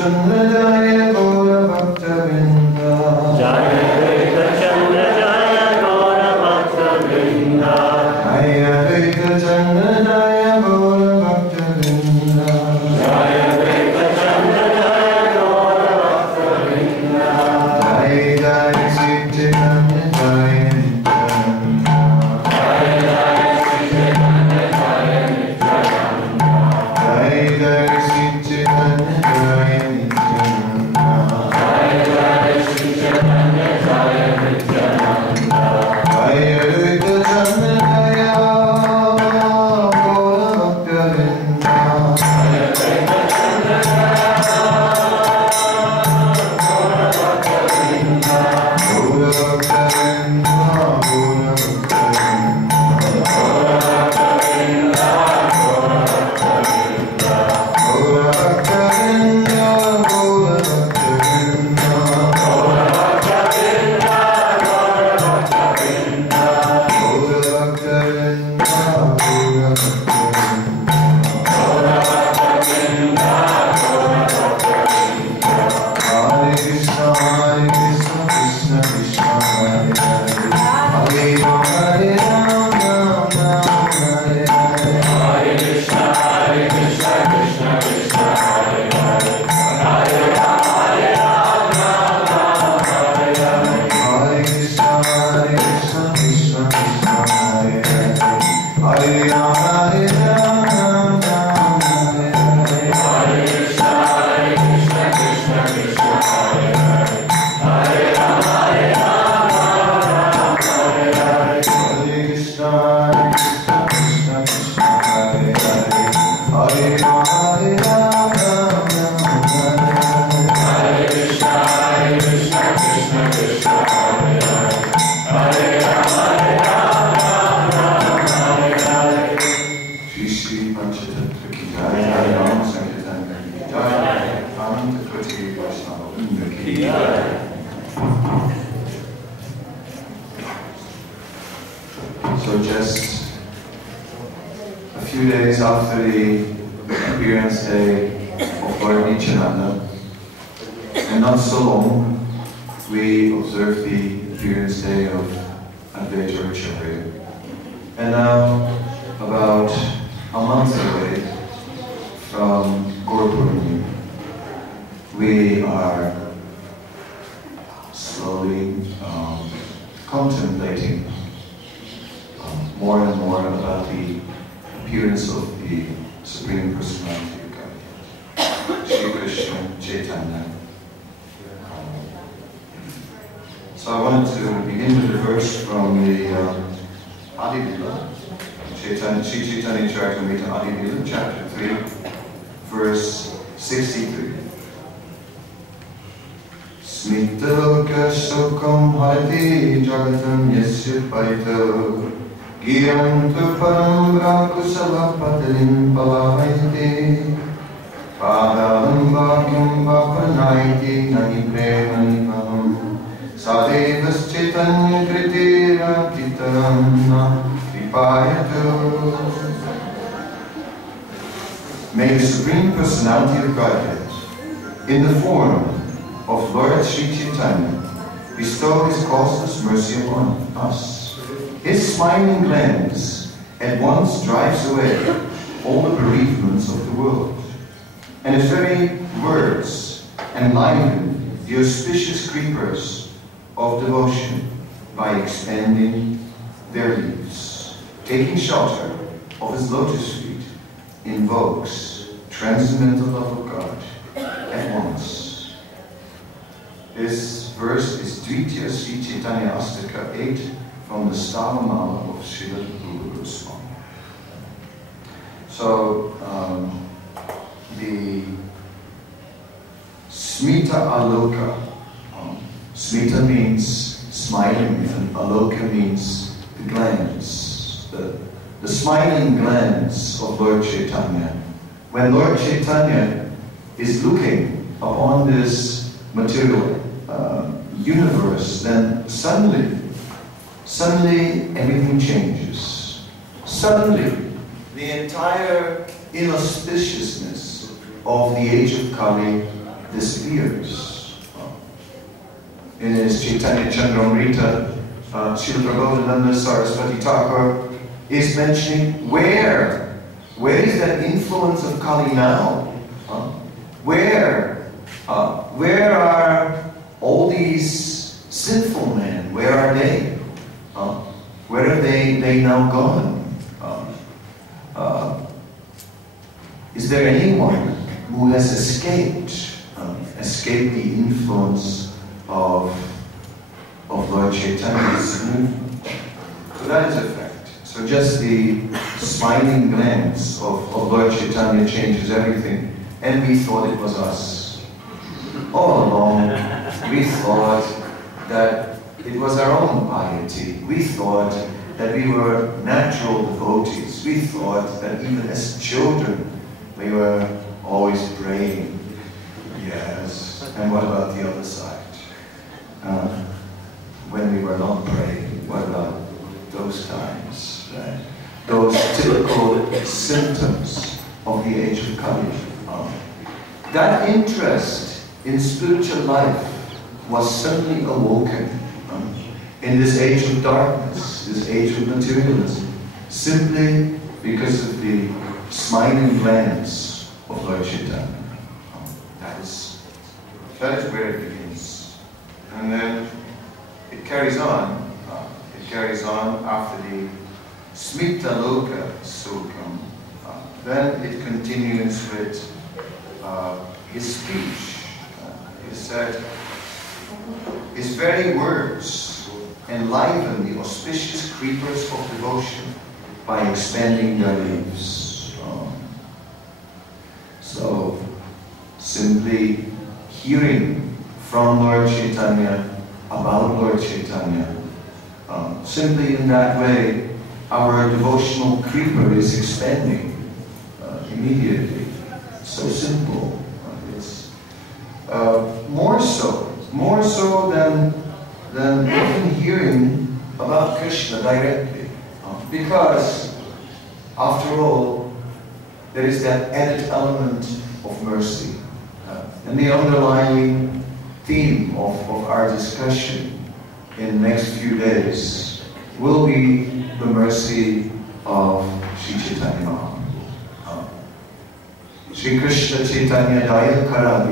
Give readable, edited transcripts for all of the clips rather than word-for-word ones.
Chandra Jaya Gaura Bhakta Vrinda. Jaya Advaita Chandra Jaya Gaura Bhakta Vrinda. Jaya Advaita Chandra Jaya Gaura Bhakta Vrinda. Jaya Advaita Chandra Jaya Gaura Bhakta Vrinda. Jaya Jaya Sri Chaitanya Jaya Nityananda. Jaya Jaya Sri Chaitanya Jaya Nityananda. Jaya Jaya Sri Chaitanya Jaya Nityananda. Jaya Jaya Sri Chaitanya Jaya Nityananda. Jaya Advaita Chandra Jaya Gaura Bhakta Vrinda. Jaya Advaita Chandra Jaya Gaura Bhakta Vrinda. Gaura Bhakta Vrinda. Gaura Bhakta Vrinda. Gaura Bhakta Vrinda. Gaura Bhakta Vrinda. Gaura Bhakta Vrinda. Gaura Bhakta Vrinda. Gaura Bhakta Vrinda. Gaura Bhakta Vrinda. Gaura Bhakta Vrinda. Gaura Bhakta Vrinda. Gaura Bhakta Vrinda. Gaura Bhakta Vrinda. Hare Krishna, Hare Krishna, Krishna Krishna, Hare Hare. Hare Ram, Hare Ram, Ram Ram, Hare Hare. Hare Krishna, Hare Krishna, Krishna Krishna, Hare Hare. Hare Ram, Hare Ram, Ram Ram, Hare Hare. Hare Krishna, Hare Krishna, Krishna Krishna, Hare Hare. Hare Ram, Hare Ram, Ram Ram, Hare Hare. Hare Krishna, Hare Krishna, Krishna Krishna, Hare Hare. Hare Ram, Hare Ram, Ram Ram, Hare Hare. Hare Krishna, Hare Krishna, Krishna Krishna, Hare Hare. Hare Ram, Hare Ram, Ram Ram, Hare Hare. Hare Krishna, Hare Krishna, Krishna Krishna, Hare Hare. Hare Ram, Hare Ram, Ram Ram, Hare Hare. Shri Shri Panchatattva Ki Jai, Jai Ram Sankirtan Ki Jai, Ananta Koti Vaishnava Vrinda Ki Jai. So just a few days after the appearance day of Lord Nityananda, and not so long, we observe the appearance day of Advaita Acharya. And now, about a month away from Gurpurnima, we are slowly contemplating more and more about the appearance of the Supreme Personality of Godhead, Shri Krishna Caitanya. So I wanted to begin with a verse from the Adi Lila, Shri Chaitanya Charitamrta Adi Lila, chapter 3, verse 63. Smita Shokam Harati Jagatam Yasya Paita Giyantu Param Brahkusala Patalim Palavayate Padam Bhagyam Vapanaiti Nani Premani Paham Sadevas Chaitanya Kritira Kitaram Kripayatu. May the Supreme Personality of Godhead, in the form of Lord Sri Caitanya, bestow His causeless mercy upon us. His smiling glance at once drives away all the bereavements of the world, and His very words enliven the auspicious creepers of devotion by expanding their leaves. Taking shelter of His lotus feet invokes transcendental love of God at once. This verse is Dvitiya Sri Chaitanya Astaka 8 from the Stavamala of Srila Guru Swami. So, the Smita Aloka. Smita means smiling, and Aloka means the glance, the smiling glance of Lord Caitanya. When Lord Caitanya is looking upon this material universe, then suddenly everything changes. Suddenly, the entire inauspiciousness of the age of Kali disappears. In his Caitanya Chandramrita, Srila Prabodhananda Saraswati Thakur is mentioning where is that influence of Kali now? Where are all these sinful men? Where are they? Where are they now gone? Is there anyone who has escaped the influence of Lord Chaitanya's movement? So that is a fact. So just the smiling glance of Lord Chaitanya changes everything. And we thought it was us. All along, we thought that it was our own piety. We thought that we were natural devotees. We thought that even as children, we were always praying. Yes. And what about the other side? When we were not praying, what about those times? Right? Those typical symptoms of the age of Kali. That interest in spiritual life was suddenly awoken in this age of darkness, this age of materialism, simply because of the smiling glance of Lord Chaitanya. That is where it begins. And then it carries on. It carries on after the Smita Loka Sukam. Then it continues with his speech. He said, his very words enliven the auspicious creepers of devotion by expanding their leaves. So, simply hearing from Lord Chaitanya about Lord Chaitanya, simply in that way, our devotional creeper is expanding immediately. So simple. It's more so than even hearing about Krishna directly, because after all, there is that added element of mercy, and the underlying theme of our discussion in the next few days will be the mercy of Sri Chaitanya Mahaprabhu. Sri Krishna Chaitanya Daya Kara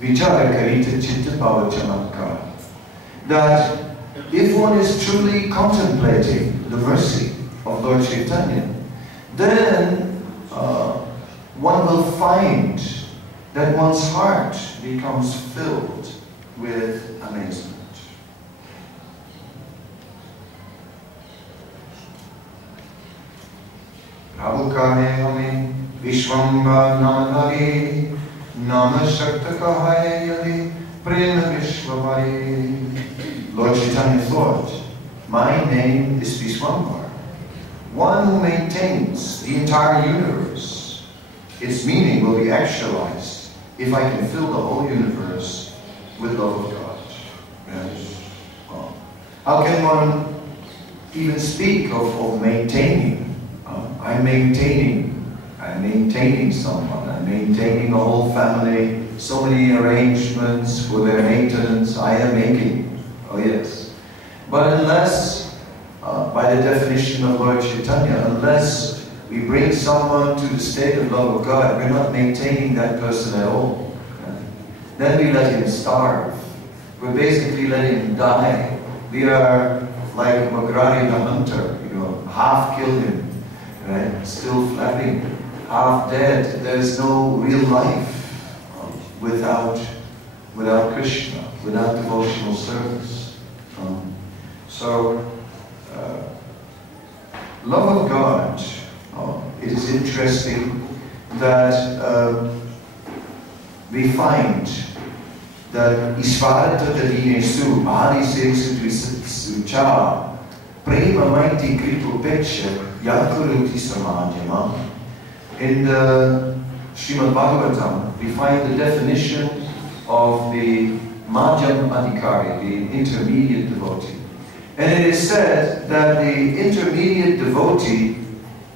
Vichara Karita Chitta Bhava Chamatkar. That if one is truly contemplating the mercy of Lord Chaitanya, then one will find that one's heart becomes filled with amazement. Prabhu kahe hame Vishwamba Namadhari Nama Shakta kahaye yali Prema Vishwavari. Lord Chaitanya thought, my name is Vishwambar, one who maintains the entire universe. Its meaning will be actualized if I can fill the whole universe with love of God. Yes. How can one even speak of maintaining? I'm maintaining someone. I'm maintaining a whole family. So many arrangements for their maintenance I am making. Oh yes. But unless, by the definition of Lord Chaitanya, unless we bring someone to the state of love of God, we're not maintaining that person at all. Then we let him starve. We're basically letting him die. We are like Magrari the hunter, half killed him, right? Still flapping, half dead. There's no real life without Krishna, without devotional service. Love of God. It is interesting that we find that Isvarata Tadinesu Bhadisesu Sucha Prema Maiti Kripupeksha Yakuruti Samajama. In the Srimad Bhagavatam, we find the definition of the Madhyam Adhikari, the intermediate devotee. And it is said that the intermediate devotee,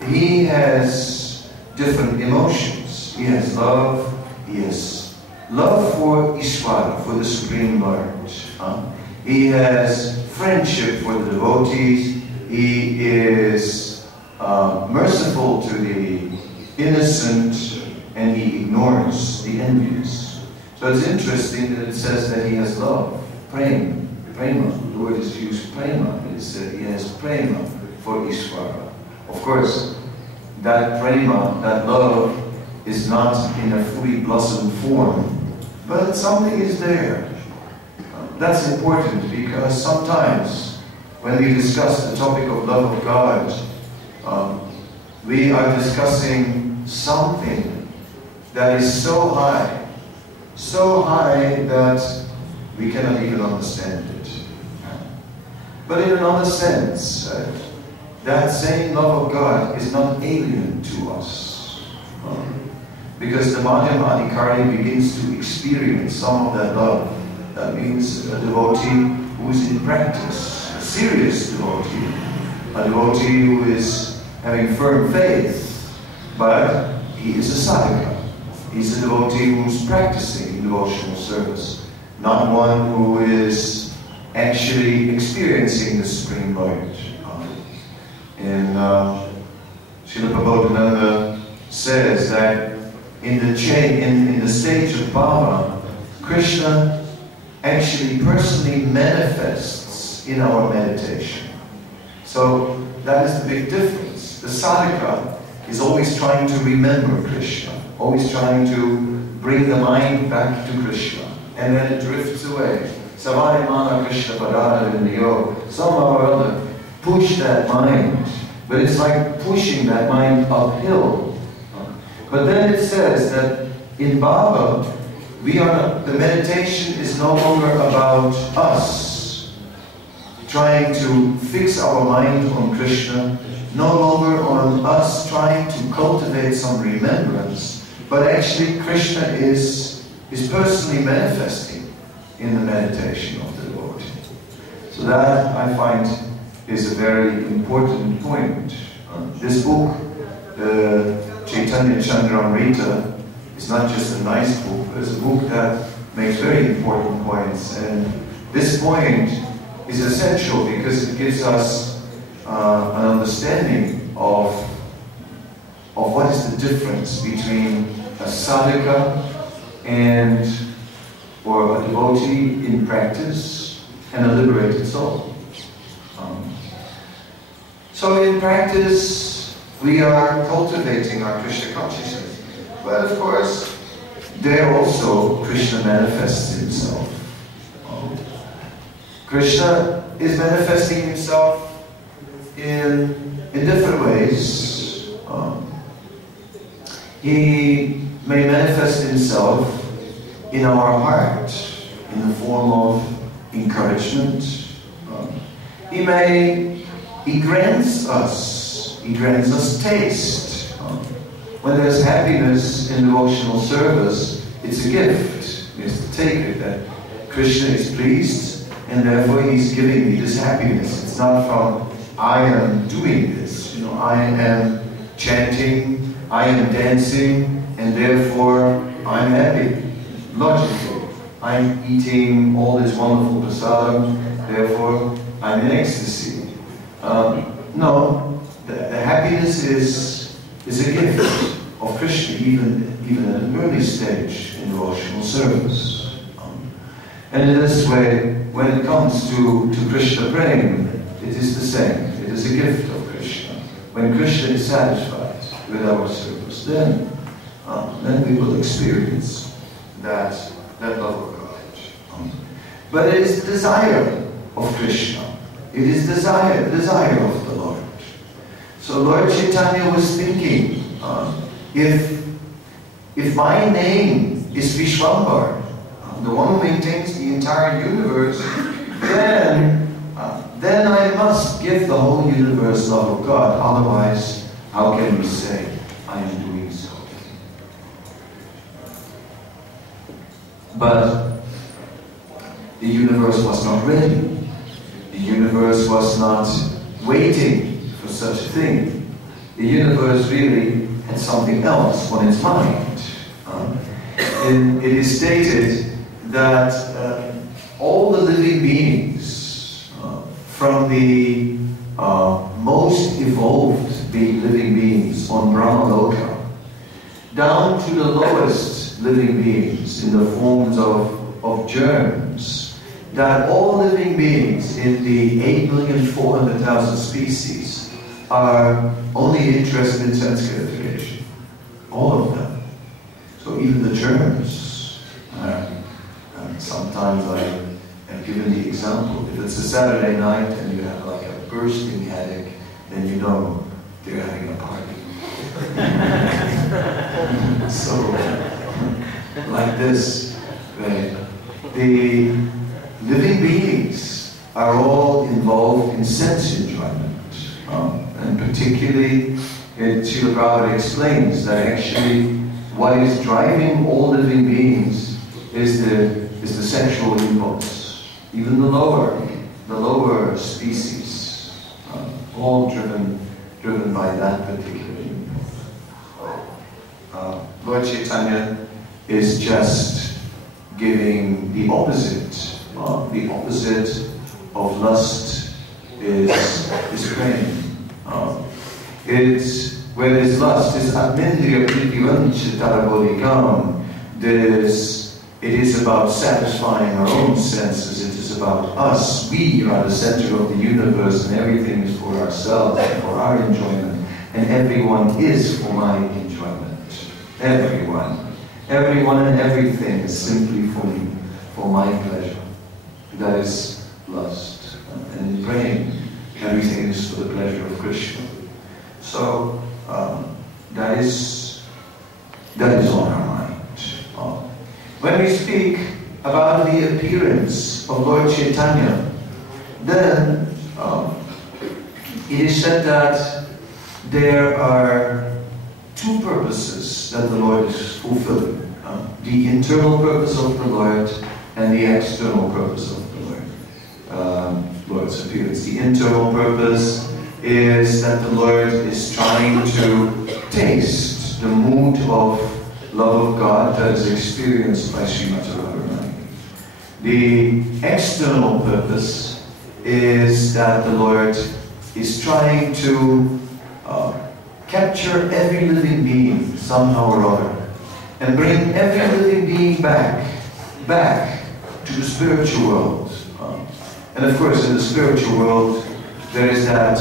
he has different emotions. He has love, he has love for Ishvara, for the Supreme Lord. He has friendship for the devotees. He is merciful to the innocent, and he ignores the envious. So it's interesting that it says that he has love, prema. The word is used, prema. It said he has prema for Ishvara. Of course, that prema, that love, is not in a fully blossomed form, but something is there. That's important, because sometimes when we discuss the topic of love of God, we are discussing something that is so high that we cannot even understand it. But in another sense, that same love of God is not alien to us. Because the Madhyama Adhikari begins to experience some of that love. That means a devotee who is in practice, a serious devotee, a devotee who is having firm faith, but he is a sadhaka. He's a devotee who's practicing devotional service, not one who is actually experiencing the Supreme Lord. And Srila Prabhupada says that in the stage of bhava, Krishna actually personally manifests in our meditation. So that is the big difference. The sadhaka is always trying to remember Krishna, always trying to bring the mind back to Krishna, and then it drifts away. Savai mana Krishna padana vindiyo. Somehow or other, push that mind, but it's like pushing that mind uphill. But then it says that in bhava, the meditation is no longer about us trying to fix our mind on Krishna, no longer on us trying to cultivate some remembrance, but actually Krishna is personally manifesting in the meditation of the devotee. So that, I find, is a very important point. This book, Caitanya Chandramrita, is not just a nice book, but it's a book that makes very important points. And this point is essential because it gives us an understanding of what is the difference between a sadhaka or a devotee in practice and a liberated soul. So in practice, we are cultivating our Krishna consciousness. But of course, there also Krishna manifests himself. Krishna is manifesting himself in different ways. He may manifest himself in our heart in the form of encouragement. He grants us taste. When there's happiness in devotional service, it's a gift. It's to take it that Krishna is pleased, and therefore he's giving me this happiness. It's not from, I am doing this. I am chanting, I am dancing, and therefore I'm happy. Logically, I'm eating all this wonderful prasadam, therefore I'm in ecstasy. No, the happiness is a gift of Krishna, even at an early stage in devotional service. And in this way, when it comes to Krishna prema, it is the same. It is a gift of Krishna. When Krishna is satisfied with our service, then we will experience that love of God. But it is the desire of Krishna. It is desire of the Lord. So Lord Chaitanya was thinking, if my name is Vishwambar, the one who maintains the entire universe, then I must give the whole universe love of God. Otherwise, how can we say I am doing so? But the universe was not ready. The universe was not waiting for such a thing. The universe really had something else on its mind. it is stated that all the living beings, from the most evolved living beings on Brahmaloka, down to the lowest living beings in the forms of germs, that all living beings in the 8,400,000 species are only interested in sense gratification. All of them. So even the germs. And sometimes I have given the example, if it's a Saturday night and you have like a bursting headache, then you know they're having a party. So, like this, right? The living beings are all involved in sense enjoyment. And particularly, Srila Prabhupada explains that actually what is driving all living beings is the sexual impulse. Even the lower species, all driven by that particular impulse. Lord Caitanya is just giving the opposite. The opposite of lust is praying. It's where there's lust, is atmendriya pritivancha tarabodhikam. It is about satisfying our own senses. It is about us. We are the center of the universe, and everything is for ourselves and for our enjoyment. And everyone is for my enjoyment. Everyone and everything is simply for me, for my pleasure. That is lust. And in praying, everything is for the pleasure of Krishna. So that is on our mind. When we speak about the appearance of Lord Caitanya, then it is said that there are two purposes that the Lord is fulfilling. The internal purpose of the Lord and the external purpose of the Lord. Lord's appearance. The internal purpose is that the Lord is trying to taste the mood of love of God that is experienced by Srimati Radharani. The external purpose is that the Lord is trying to capture every living being somehow or other and bring every living being back to the spiritual world. And of course, in the spiritual world, there is that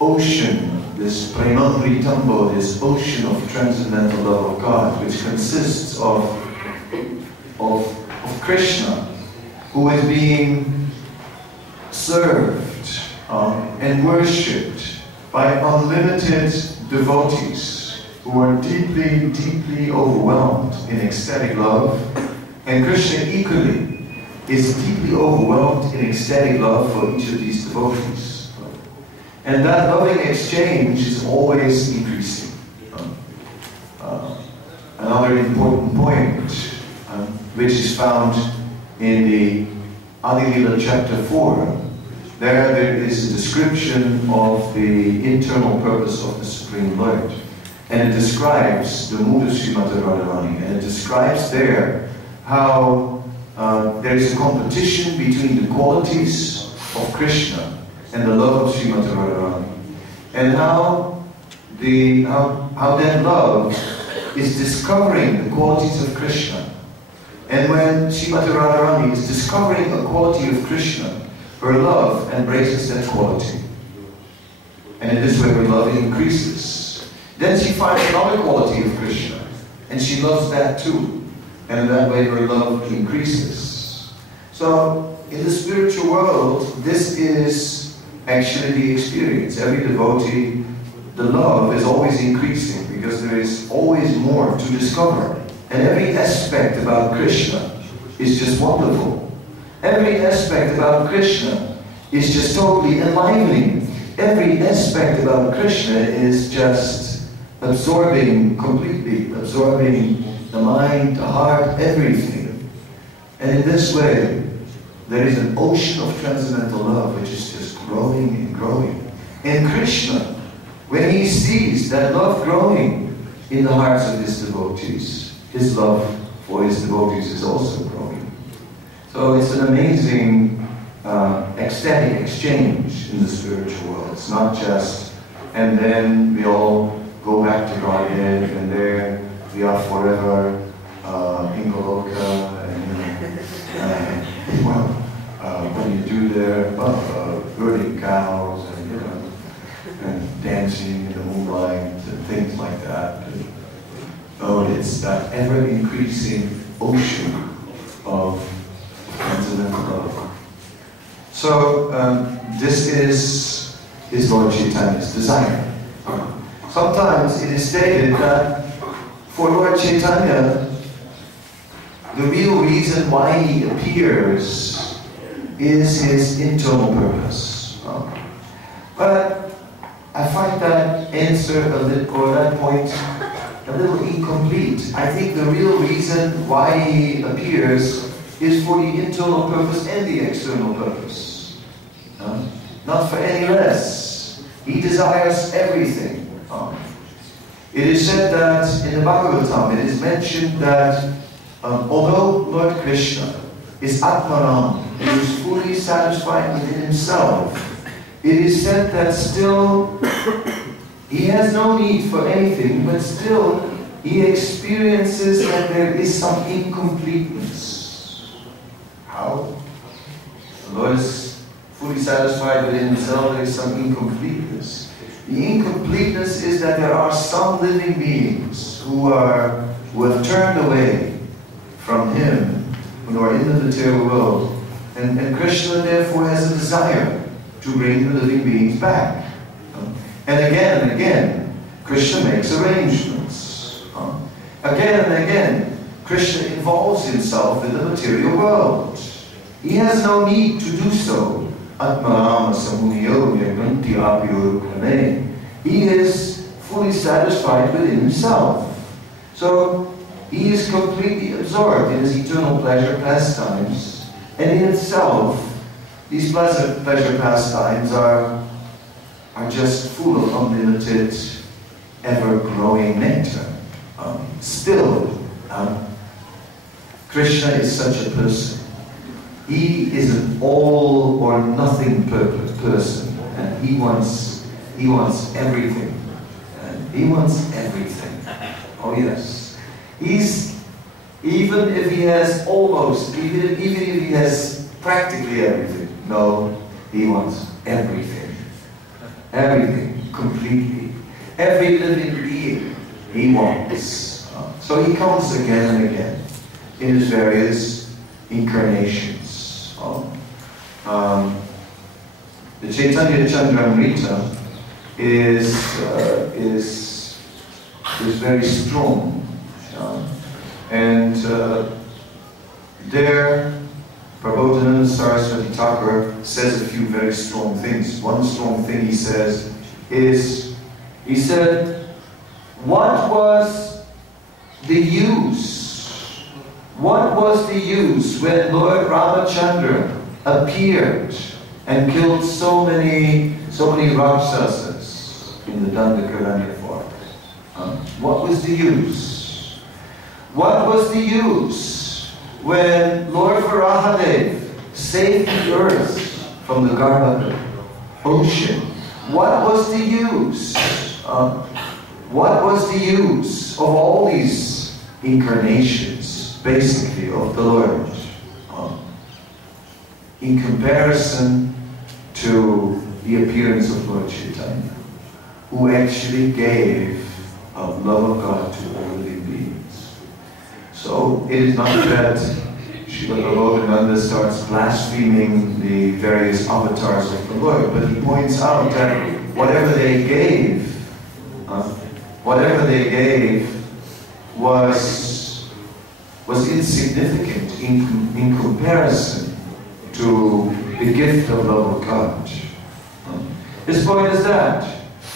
ocean, this Premamritambo, this ocean of transcendental love of God, which consists of Krishna, who is being served and worshipped by unlimited devotees who are deeply, deeply overwhelmed in ecstatic love. And Krishna equally is deeply overwhelmed in ecstatic love for each of these devotees. And that loving exchange is always increasing. Another important point, which is found in the Adi-lila chapter 4, there is a description of the internal purpose of the Supreme Lord. And it describes the mood of Srimati Radharani. And it describes there how there is a competition between the qualities of Krishna and the love of Srimati Radharani. And how that love is discovering the qualities of Krishna. And when Srimati Radharani is discovering a quality of Krishna, her love embraces that quality. And in this way her love increases. Then she finds another quality of Krishna, and she loves that too. And in that way her love increases. So in the spiritual world, this is actually the experience. Every devotee, the love is always increasing because there is always more to discover. And every aspect about Krishna is just wonderful. Every aspect about Krishna is just totally enlivening. Every aspect about Krishna is just absorbing completely, absorbing the mind, the heart, everything. And in this way, there is an ocean of transcendental love which is just growing and growing. And Krishna, when he sees that love growing in the hearts of his devotees, his love for his devotees is also growing. So it's an amazing ecstatic exchange in the spiritual world. It's not just, and then we all go back to Godhead, and there we are forever in Goloka, and what do you do there? Herding cows, and and dancing in the moonlight, and things like that. Oh, it's that ever-increasing ocean of transcendental love. So this is Lord Chaitanya's desire. Sometimes it is stated that for Lord Caitanya, the real reason why he appears is his internal purpose. But I find that answer or that point a little incomplete. I think the real reason why he appears is for the internal purpose and the external purpose. Not for any less. He desires everything. It is said that in the Bhagavatam, it is mentioned that although Lord Krishna is Atmaram, he is fully satisfied within himself, it is said that still he has no need for anything, but still he experiences that there is some incompleteness. How? The Lord is fully satisfied within himself, there is some incompleteness. The incompleteness is that there are some living beings who have turned away from him, who are in the material world. And Krishna therefore has a desire to bring the living beings back. And again, Krishna makes arrangements. Again and again, Krishna involves himself in the material world. He has no need to do so. He is fully satisfied within himself. So he is completely absorbed in his eternal pleasure pastimes. And in itself, these pleasure pastimes are just full of unlimited, ever-growing nectar. Still, Krishna is such a person. He is an all or nothing person, and he wants everything. And he wants everything. Oh yes. Even if he has even if he has practically everything. No, he wants everything. Everything, completely. Every living being he wants. So he comes again and again in his various incarnations. The Caitanya Chandramrita is very strong, and there Prabodhananda Saraswati Thakur says a few very strong things. One strong thing he says is, he said, what was the use? What was the use when Lord Ramachandra appeared and killed so many Rakshasas in the Dandakaranya forest? What was the use? What was the use when Lord Varahadev saved the earth from the Garbha ocean? What was the use? What was the use of all these incarnations, basically, of the Lord? In comparison to the appearance of Lord Caitanya, who actually gave love of God to all living beings. So it is not that Srila Prabodhananda starts blaspheming the various avatars of the Lord, but he points out that whatever they gave was insignificant in comparison to the gift of love of God. His point is that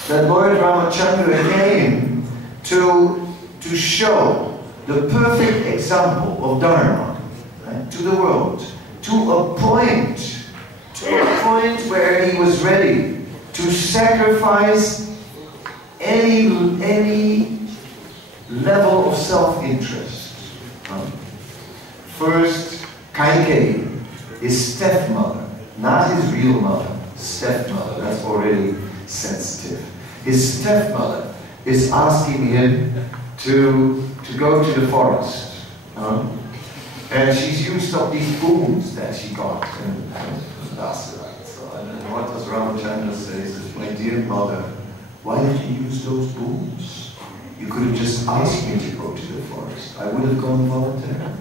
Lord Ramachandra came to show the perfect example of Dharma, right, to the world, to a point where he was ready to sacrifice any level of self-interest. First, Kaikeyi, his stepmother, not his real mother, stepmother, that's already sensitive. His stepmother is asking him to go to the forest. And she's used up these boons that she got. And that's right. So, and what does Ramachandra say? He says, my dear mother, why did you use those boons? You could have just asked me to go to the forest. I would have gone voluntarily.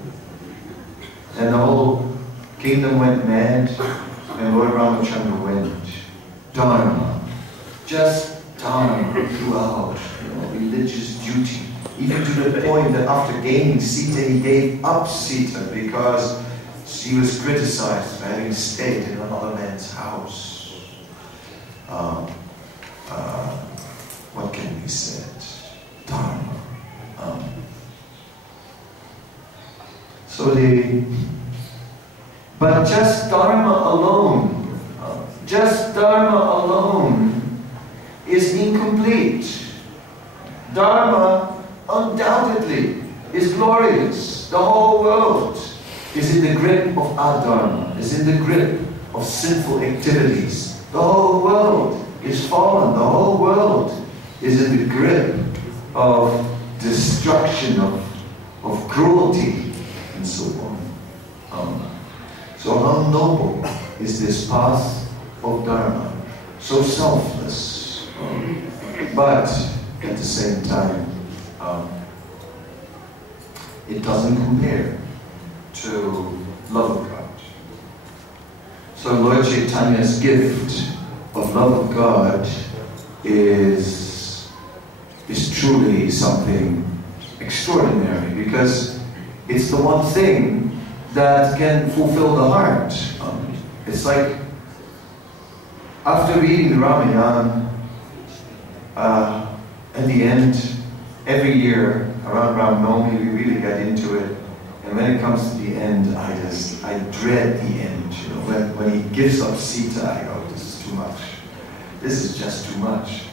And the whole kingdom went mad, and Lord Ramachandra went. Dharma. Just Dharma throughout, religious duty. Even to the point that after gaining Sita, he gave up Sita because she was criticized for having stayed in another man's house. What can be said? Dharma. But just Dharma alone is incomplete. Dharma undoubtedly is glorious. The whole world is in the grip of adharma, is in the grip of sinful activities. The whole world is fallen. The whole world is in the grip of destruction, of cruelty, and so on. So how noble is this path of Dharma? So selfless, but at the same time, it doesn't compare to love of God. So Lord Chaitanya's gift of love of God is truly something extraordinary, because it's the one thing that can fulfill the heart. It's like, after reading the Ramayana, at the end, every year, around Ram Navami, we really get into it. And when it comes to the end, I dread the end. You know, when he gives up Sita, I go, this is too much. This is just too much.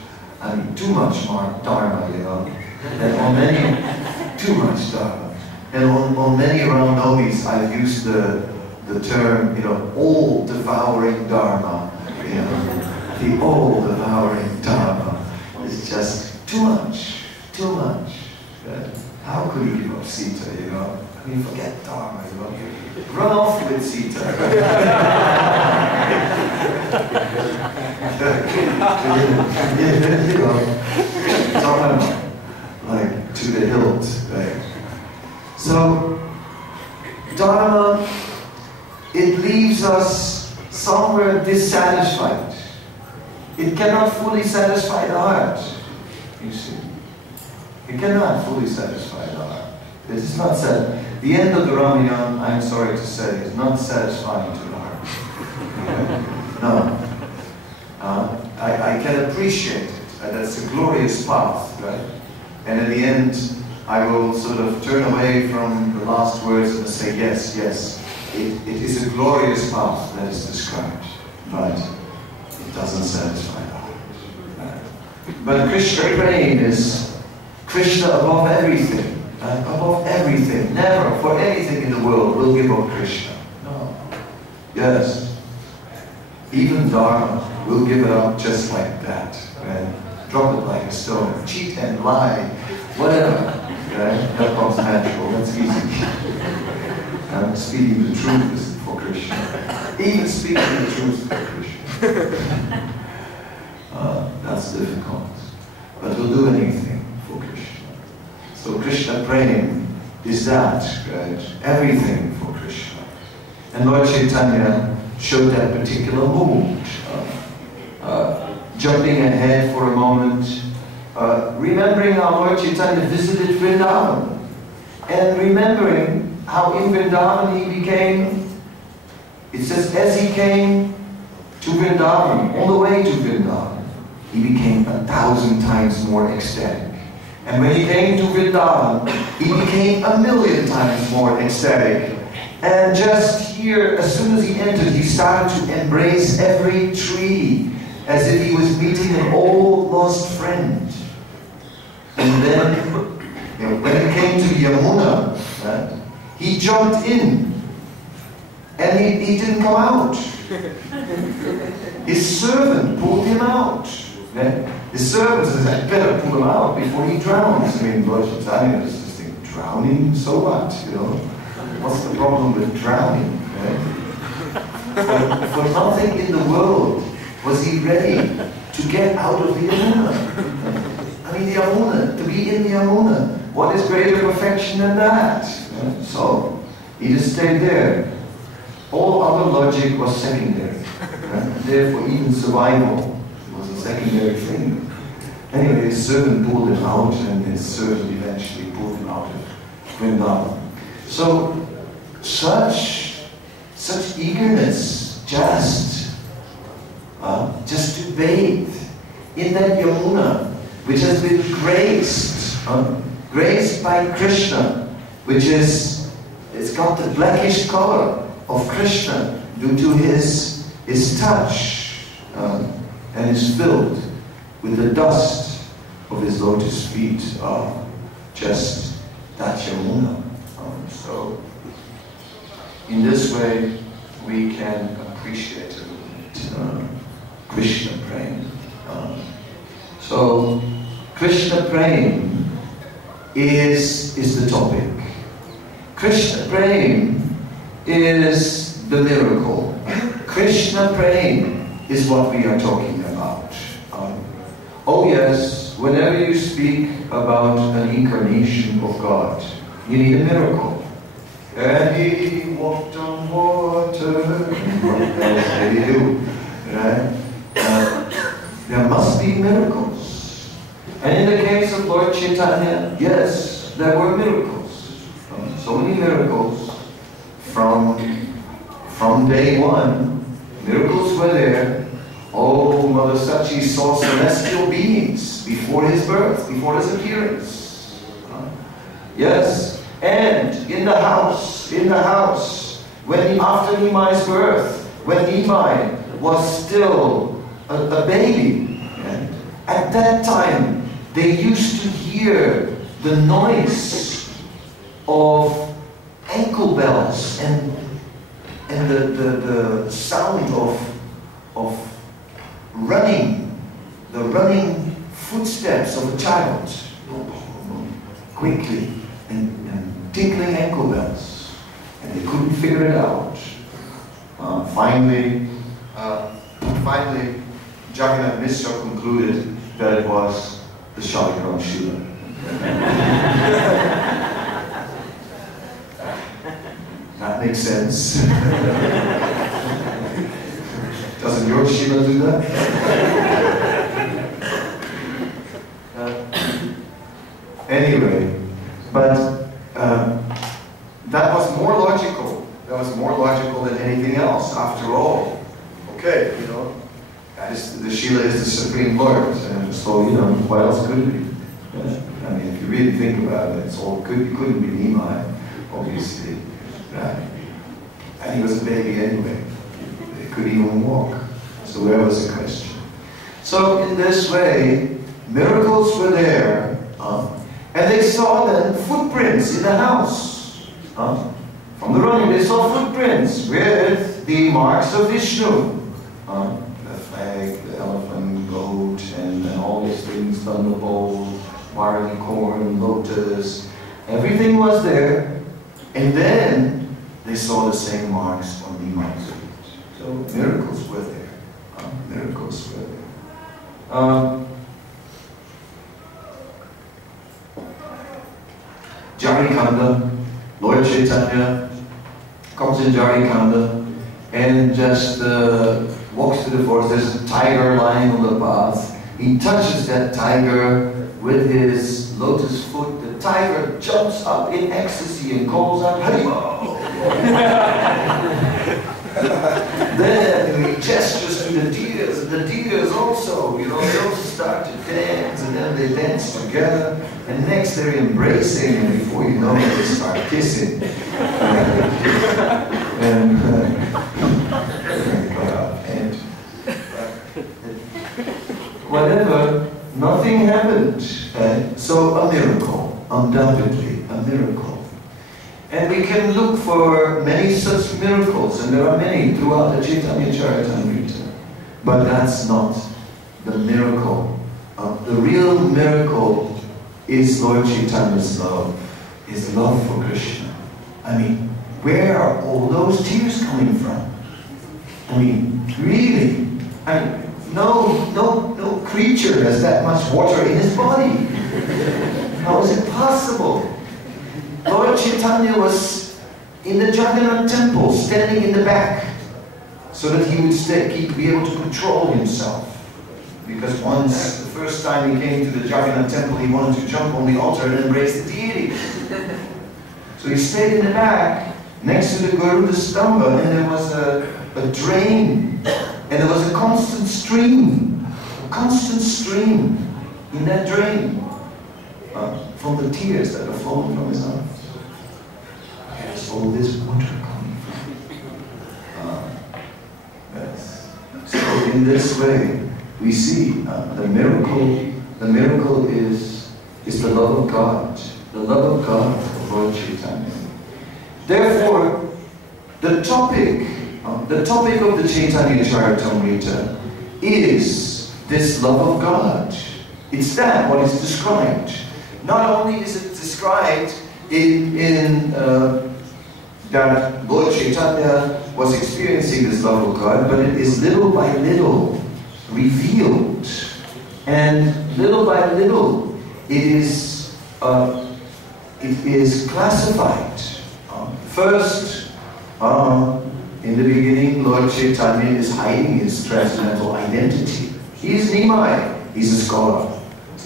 I mean, too much Dharma, you know. And on many, too much Dharma. And on many Ram Navamis, I've used the term, you know, all-devouring Dharma. You know, the all-devouring Dharma is just too much, too much. How could you give up Sita, you know? I mean, forget Dharma, you know? Run off with Sita. You know, Dharma, like, to the hilt, right? So, Dharma, it leaves us somewhere dissatisfied. It cannot fully satisfy the heart, you see. It cannot fully satisfy the heart. It is not said. The end of the Ramayana, I'm sorry to say, is not satisfying to the heart. No. I can appreciate it. That's a glorious path, right? And at the end, I will sort of turn away from the last words and say, yes, yes, it is a glorious path that is described, but it doesn't satisfy the heart. But Krishna praying is Krishna above everything, above everything. Never, for anything in the world, will give up Krishna. No. Yes. Even Dharma will give it up just like that. Right? Drop it like a stone. Cheat and lie. Whatever. Right? That comes natural. That's easy. Speaking the truth is for Krishna. Even speaking the truth is for Krishna. That's difficult. But we'll do anything for Krishna. So Krishna praying is that, right? Everything for Krishna. And Lord Chaitanya showed that particular mood. Jumping ahead for a moment, remembering how Lord Chaitanya visited Vrindavan, and remembering how in Vrindavan he became, it says, as he came to Vrindavan, on the way to Vrindavan, he became 1,000 times more ecstatic. And when he came to Vrindavan, he became 1,000,000 times more ecstatic. And just here, as soon as he entered, he started to embrace every tree, as if he was meeting an old lost friend. And then, when it came to Yamuna, right, he jumped in and he didn't come out. His servant pulled him out. His servant says, I better pull him out before he drowns. I mean, Lord Caitanya was just thinking, drowning? So what? You know? What's the problem with drowning? Right? For nothing in the world was he ready to get out of the Yamuna. I mean, the Yamuna, to be in the Yamuna. What is greater perfection than that? Right? So, he just stayed there. All other logic was secondary. Right? Therefore, even survival was a secondary thing. Anyway, his servant pulled him out, and his servant eventually pulled him out of Vrindavan. So, such eagerness, just to bathe in that Yamuna, which has been graced by Krishna, which is, it's got the blackish color of Krishna due to his touch, and is filled with the dust of his lotus feet, just that Yamuna. So, in this way, we can appreciate a little bit Krishna Prem. So, Krishna Prem is the topic. Krishna Prem is the miracle. Krishna Prem is what we are talking about. Oh yes, whenever you speak about an incarnation of God, you need a miracle. And he walked on water. What else did he do? Right? There must be miracles. And in the case of Lord Caitanya, yes, there were miracles. So many miracles from day one. Miracles were there. Oh, Mother Sachi saw celestial beings before his birth, before his appearance. Yes, and in the house, when after Nimai's birth, when Nimai was still a baby, at that time they used to hear the noise of ankle bells and the sound of running, the running footsteps of a child, quickly, and tinkling ankle bells, and they couldn't figure it out. Finally, Jagannath Mishra concluded that it was the Shalikram Shila. That makes sense. Doesn't your Shila do that? Anyway, but that was more logical. That was more logical than anything else. After all, okay, you know, that is, the Shila is the Supreme Lord, and so you know, what else could it be? I mean, if you really think about it, it's all couldn't be Nimai, obviously. Right? And he was a baby anyway. He could even walk. So where was the question? So in this way, miracles were there, and they saw then footprints in the house. From the running, they saw footprints with the marks of Vishnu. The flag, the elephant, goat, and all these things, thunderbolt, barley corn, lotus, everything was there. And then they saw the same marks on Nimai's feet. So miracles were there. Miracles were there. Jarikanda, Lord Caitanya comes in Jarikanda and just walks to the forest. There's a tiger lying on the path. He touches that tiger with his lotus foot. The tiger jumps up in ecstasy and calls out, Harima! Then he gestures to the deers, and the deers also, you know, they also start to dance, and then they dance together, and next they're embracing, and before you know it, they start kissing. And whatever, nothing happened. So a miracle, undoubtedly a miracle. And we can look for many such miracles, and there are many throughout the Caitanya Caritamrta. But that's not the miracle. The real miracle is Lord Chaitanya's love, his love for Krishna. I mean, where are all those tears coming from? I mean, really? I mean, no creature has that much water in his body. How is it possible? Lord Caitanya was in the Jagannath temple, standing in the back, so that he would be able to control himself. Because once, the first time he came to the Jagannath temple, he wanted to jump on the altar and embrace the deity. So he stayed in the back, next to the Garuda Stamba, and there was a drain, and there was a constant stream in that drain, from the tears that were flowing from his eyes. Where's all this water coming from? Yes. So in this way, we see the miracle is the love of God, the love of God of Lord Chaitanya. Therefore, the topic of the Caitanya Caritamrta is this love of God. It's that what is described. Not only is it described in that Lord Chaitanya was experiencing this love of God, but it is little by little revealed, and little by little it is classified. First, in the beginning, Lord Chaitanya is hiding his transcendental identity. He is Nimai. He's a scholar.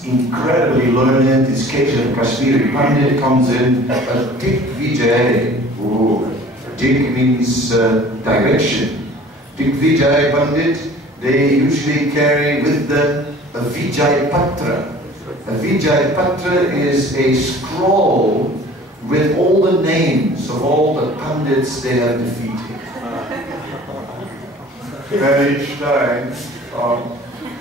Incredibly learned. His Keshav Kashmiri Pandit comes in. Dik Vijay. Dik means direction. Dik Vijay Pandit, they usually carry with them a Vijay Patra. A Vijay Patra is a scroll with all the names of all the Pandits they have defeated. And each time,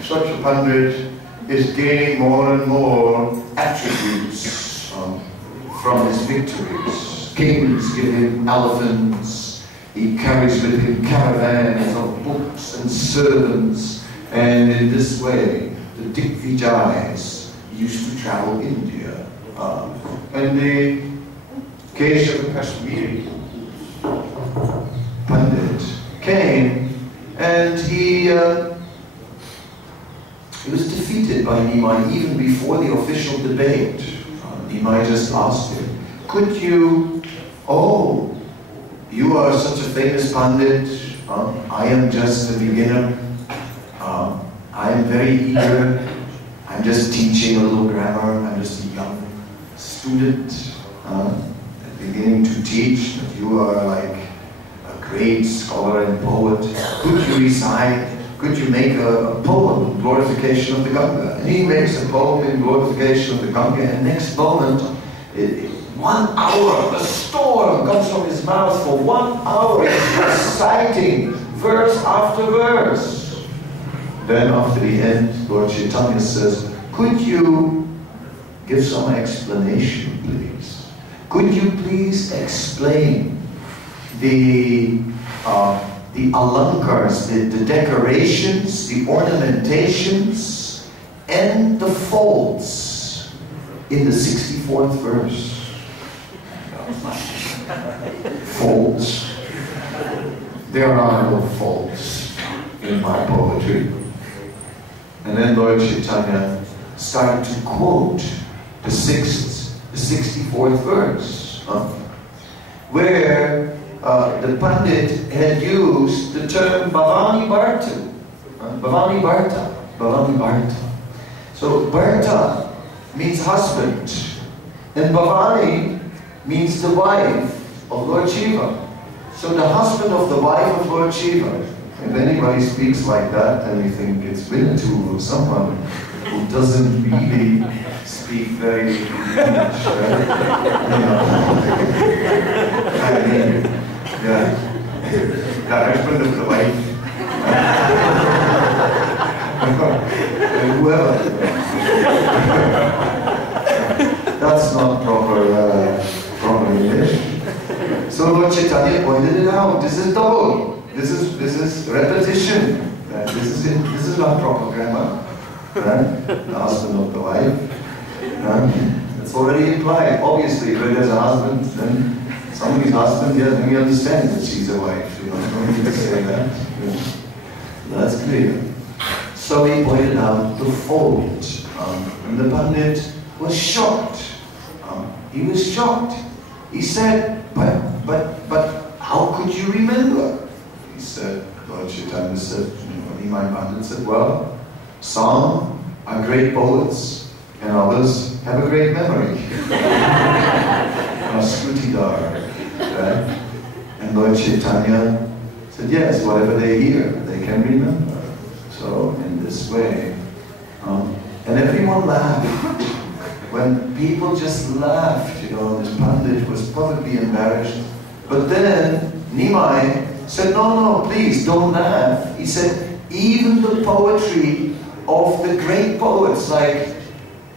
such a Pandit is gaining more and more attributes from his victories. Kings give him elephants, he carries with him caravans of books and servants, and in this way, the Digvijayas used to travel India. And the Keshav Kashmiri Pandit came, and he was defeated by Nimai even before the official debate. Nimai just asked him, could you, oh, you are such a famous Pandit, I am just a beginner, I am very eager, I'm just teaching a little grammar, I'm just a young student, beginning to teach, but you are like a great scholar and poet. Could you recite, could you make a poem in glorification of the Ganga? And he makes a poem in glorification of the Ganga, and next moment, 1 hour, a storm comes from his mouth for 1 hour, reciting verse after verse. Then after the end, Lord Chaitanya says, could you give some explanation, please? Could you please explain the alankars, the decorations, the ornamentations, and the folds in the 64th verse? Folds. There are no folds in my poetry. And then Lord Chaitanya started to quote the 64th verse, where the Pandit had used the term Bhavani Bharta. Bhavani Bharta. So Bharta means husband, and Bhavani means the wife of Lord Shiva. So the husband of the wife of Lord Shiva. If anybody speaks like that, then you think it's Winnetou or someone who doesn't really speak very English, right? I mean, the husband of the wife. And whoever. That's not proper English. So Lord Caitanya pointed it out. This is double. This is repetition. This is not proper grammar. Right? The husband of the wife. Right? It's already implied. Obviously, if there's a husband, then somebody's husband, yeah, then we understand that she's a wife. You know, don't need to say that. Yeah. That's clear. So he pointed out the fault. And the Pandit was shocked. He was shocked. He said, but how could you remember? He said, Lord Caitanya said, my Pandit said, well, some are great poets and others have a great memory. Right? And Lord Caitanya said, yes, whatever they hear, they can remember. So in this way, and everyone laughed. When people just laughed, you know, this Pandit was probably embarrassed. But then Nimai said, no, please don't laugh. He said, even the poetry of the great poets like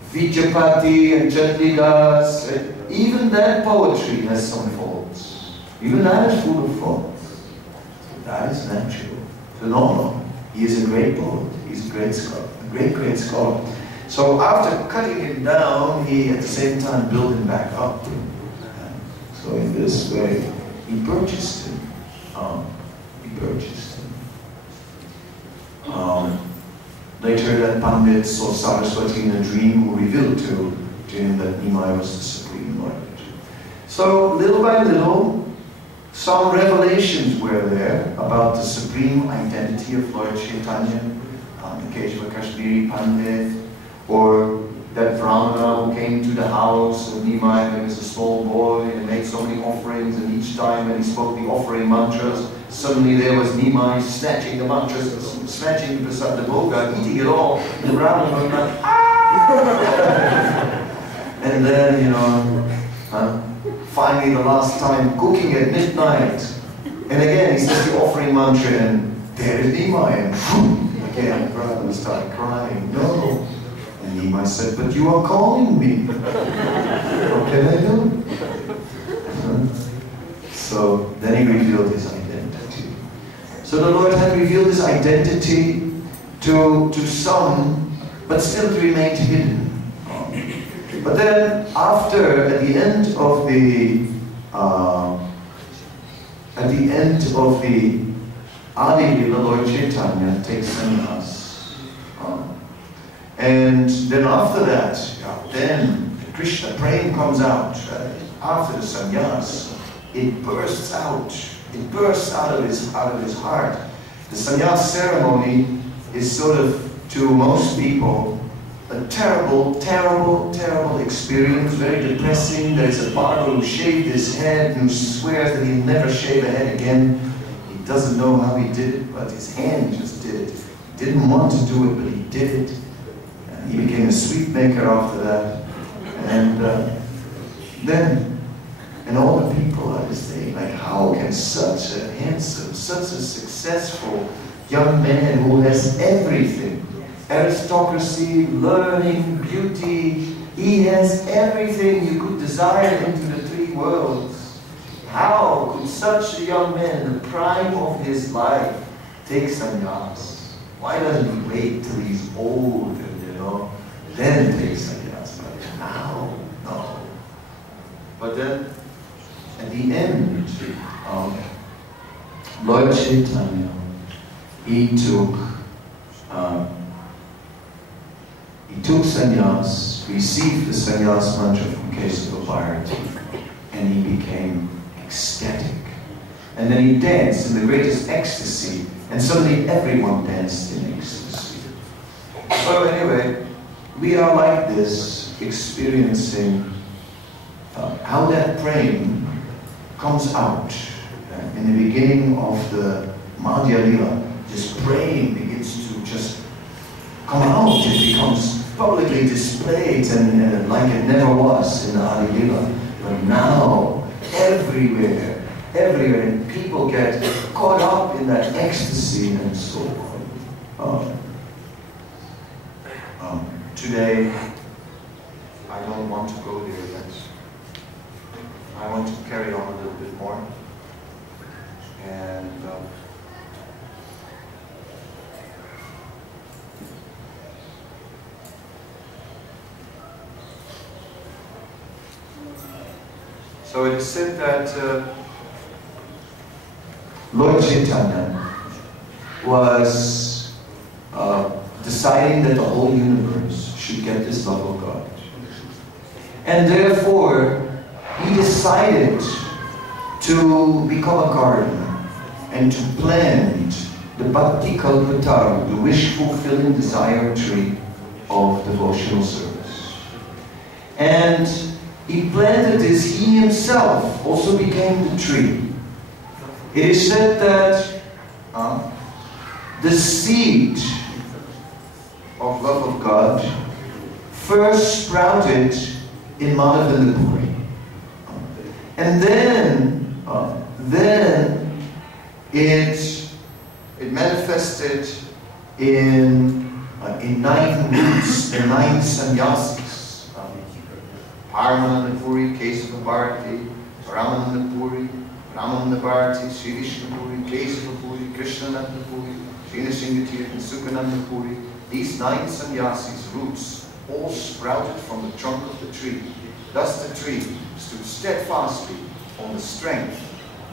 Vidyapati and Chandidas, even that poetry has some faults. Even that is full of faults. So that is natural. So no, he is a great poet. He's a great scholar, a great scholar. So after cutting him down, he at the same time built him back up. So in this way, he purchased him. Later that Pandit saw Saraswati in a dream who revealed to him that Nimai was the Supreme Lord. So little by little, some revelations were there about the supreme identity of Lord Caitanya, the Keshava Kashmiri Pandit, or that Brahmana who came to the house of Nimai when he was a small boy and made so many offerings, and each time when he spoke the offering mantras, suddenly there was Nimai snatching the mantras, snatching the Bhoga, eating it all, and the Brahmana going like, ah! And then, you know, finally the last time, cooking at midnight. And again, he says the offering mantra, and there is Nimai, and again, the Brahmana started crying, no. And Nimai said, but you are calling me. What can I do? So then he revealed his identity. So the Lord had revealed his identity to some, but still it remained hidden. But then after, at the end of the Adi Lila, Lord Caitanya takes sannyas. And then after that, then Krishna praying comes out. After the sannyas, it bursts out. It bursts out of his heart. The sannyas ceremony is sort of, to most people, a terrible, terrible, terrible experience, very depressing. There's a barber who shaved his head and who swears that he'll never shave a head again. He doesn't know how he did it, but his hand just did it. He didn't want to do it, but he did it. And he became a sweet maker after that. And and all the people are saying, like, how can such a handsome, such a successful young man who has everything, aristocracy, learning, beauty, he has everything you could desire into the three worlds. How could such a young man, in the prime of his life, take sannyas? Why doesn't he wait till he's old and, you know, then take sannyas? But now, no. But then, at the end, Lord Caitanya, he took sannyas, received the sannyas mantra from Kesava Bharati, and he became ecstatic. And then he danced in the greatest ecstasy, and suddenly everyone danced in ecstasy. So anyway, we are like this, experiencing how that praying comes out. In the beginning of the Madhya Lila, this praying begins to just come out. It becomes publicly displayed and like it never was in the Adi Lila. But now, everywhere, people get caught up in that ecstasy and so on. Today, I don't want to go there yet. I want to carry on a little bit more. And so it is said that Lord Caitanya was deciding that the whole universe should get this love of God. And therefore, he decided to become a gardener and to plant the Bhakti Kalpataru, the wish-fulfilling desire tree of devotional service. And he planted this, he himself also became the tree. It is said that the seed of love of God first sprouted in Madhavendra. And then it manifested in 9 roots, the 9 sannyasis. Paramananda Puri, Kesava Bharati, Ramananda Puri, Ramananda Bharati, Sri Vishnu Puri, Kesava Puri, Krishnananda Puri, Sri Nrsimha and Sukhananda Puri. These 9 sannyasis, roots, all sprouted from the trunk of the tree. Thus the tree stood steadfastly on the strength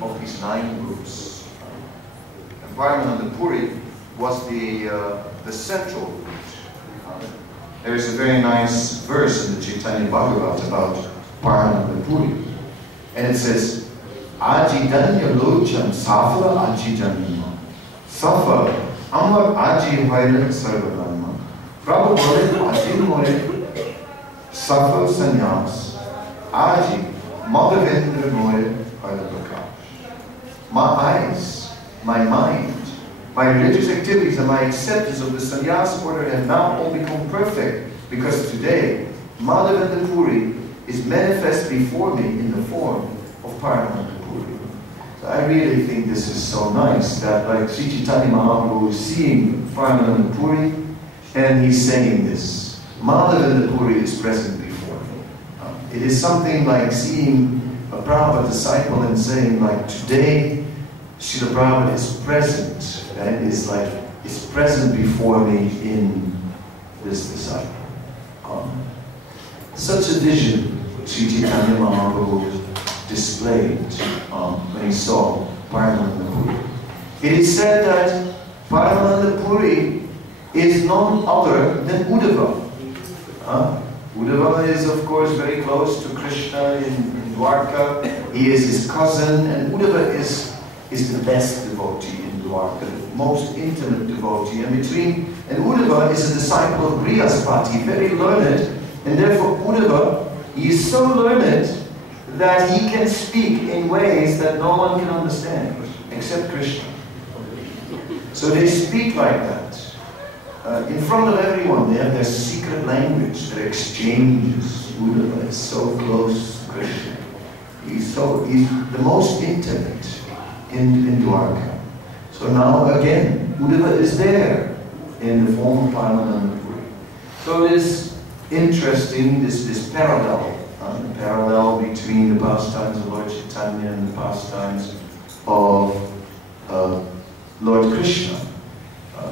of these 9 roots. And Paramananda Puri was the central root. There is a very nice verse in the Chaitanya Bhagavat about Paramananda Puri. And it says, Ajidanya lochan safala ajidanima. Safa amar aji vaila sarvadharma. Prabhu bole ajin more safa sannyas. Aji Madhavendra more vaila prakash. My eyes, my mind, my religious activities and my acceptance of the sannyas order have now all become perfect, because today Madhavendra Puri is manifest before me in the form of Paramananda Puri. So I really think this is so nice that like Sri Chaitanya Mahaprabhu is seeing Paramananda Puri and he's saying this. Madhavendra Puri is present before me. It is something like seeing a Prabhupada disciple and saying like, today Srila Prabhupada is present, and is present before me in this disciple. Such a vision Sri Chaitanya Mahaprabhu displayed when he saw Paramananda Puri. It is said that Paramananda Puri is none other than Uddhava. Uddhava is of course very close to Krishna in Dwarka. He is his cousin, and Uddhava is the best devotee in Dwarka, the most intimate devotee. And Uddhava is a disciple of Brihaspati, very learned, and therefore Uddhava, he is so learned that he can speak in ways that no one can understand, except Krishna. So they speak like that. In front of everyone, they have their secret language, their exchanges. Uddhava is so close to Krishna. He's the most intimate in Dwarka. So now again, Uddhava is there in the form of Paramananda Puri. So it is interesting, this parallel, the parallel between the pastimes of Lord Chaitanya and the pastimes of Lord Krishna.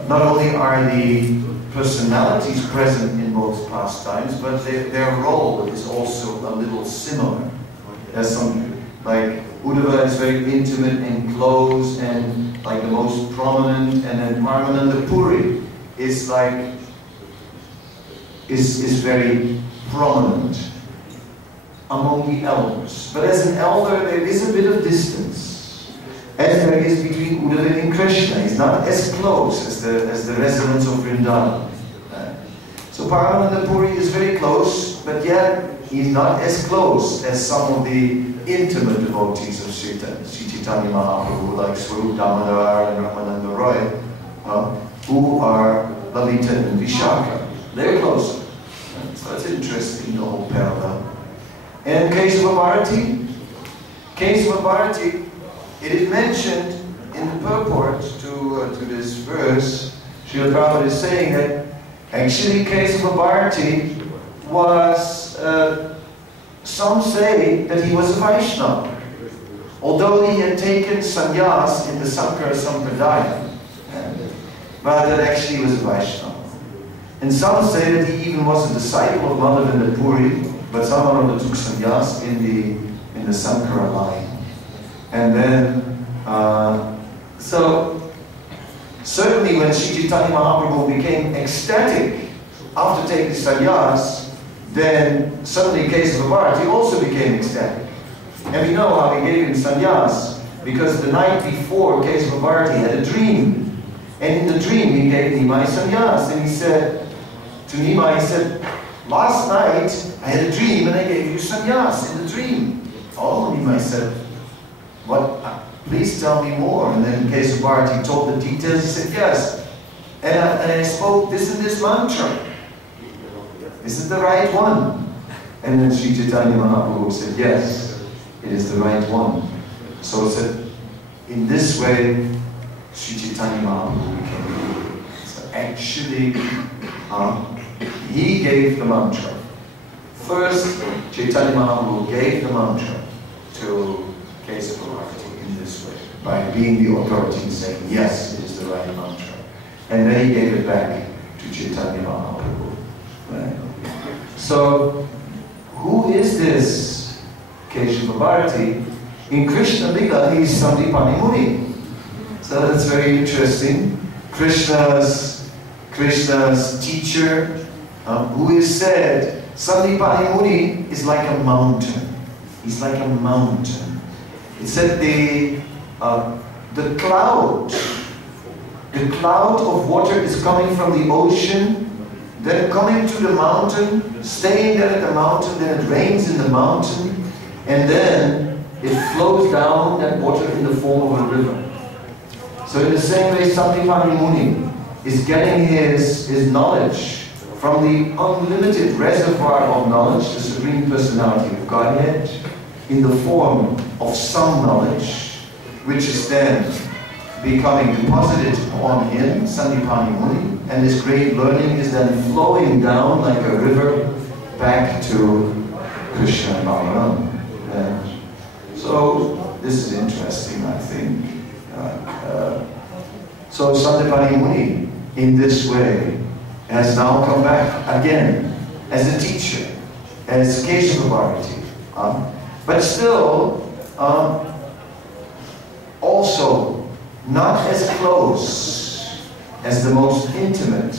Not only are the personalities present in both pastimes, but their role is also a little similar. There's some, like, Uddhava is very intimate and close and like the most prominent, and then Paramananda Puri is very prominent among the elders. But as an elder, there is a bit of distance, as there is between Uddhava and Krishna. He's not as close as the residents of Vrindavan. So Paramananda Puri is very close, but yet he's not as close as some of the intimate devotees of Sri Chaitanya Mahaprabhu, like Swarup Damodar and Ramananda Roy, who are Lalita and Vishaka. They're closer. So that's interesting, the whole parallel. And Kesava Bharati, it is mentioned in the purport to this verse. Srila Prabhupada is saying that actually Kesava Bharati was some say that he was a Vaishnava. Although he had taken sannyas in the Sankara Sampradaya, but that actually he was a Vaishnava. And some say that he even was a disciple of Madhavendra Puri, but someone who took sannyas in the Sankara line. And then, so certainly when Sri Chaitanya Mahaprabhu became ecstatic after taking sannyas, then suddenly Kesava Bharati also became ecstatic. And we know how he gave him sannyas, because the night before Kesava Bharati had a dream. And in the dream he gave Nimai sannyas. And he said, to Nimai, he said, last night I had a dream and I gave you sannyas in the dream. Oh, Nimai said, what? Please tell me more. And then Kesava Bharati told the details. He said, yes. And I spoke this and this mantra. This is the right one. And then Sri Chaitanya Mahaprabhu said, yes, it is the right one. So it said, in this way, Sri Chaitanya Mahaprabhu became Guru. So actually, he gave the mantra. First, Chaitanya Mahaprabhu gave the mantra to Kesava Bharati in this way, by being the authority and saying, yes, it is the right mantra. And then he gave it back to Chaitanya Mahaprabhu. Right? So, who is this Kesava Bharati? In Krishna Lila, he is Sandipani Muni. So that's very interesting. Krishna's teacher, who is said, Sandipani Muni is like a mountain. He's like a mountain. It said the cloud of water is coming from the ocean, then coming to the mountain, staying there at the mountain, then it rains in the mountain, and then it flows down that water in the form of a river. So in the same way, Sandipani Muni is getting his knowledge from the unlimited reservoir of knowledge, the Supreme Personality of Godhead, in the form of some knowledge, which is then becoming deposited on him, Sandipani Muni, and this great learning is then flowing down like a river back to Krishna and Balaram. So this is interesting, I think. So Sandipani Muni, in this way, has now come back again as a teacher, as Kesava Bharati, but still also not as close as the most intimate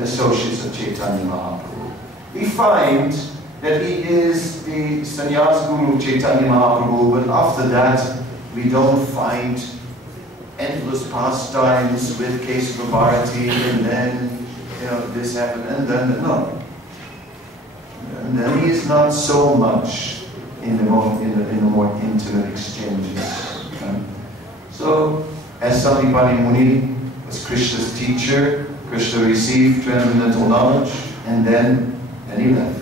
associates of Chaitanya Mahaprabhu. We find that he is the sannyas guru of Chaitanya Mahaprabhu, but after that we don't find endless pastimes with Kesava Bharati, and then this happened, and then no. And then he is not so much in the more intimate exchanges. So, as Sandipani Muni was Krishna's teacher, Krishna received transcendental knowledge, and then he left.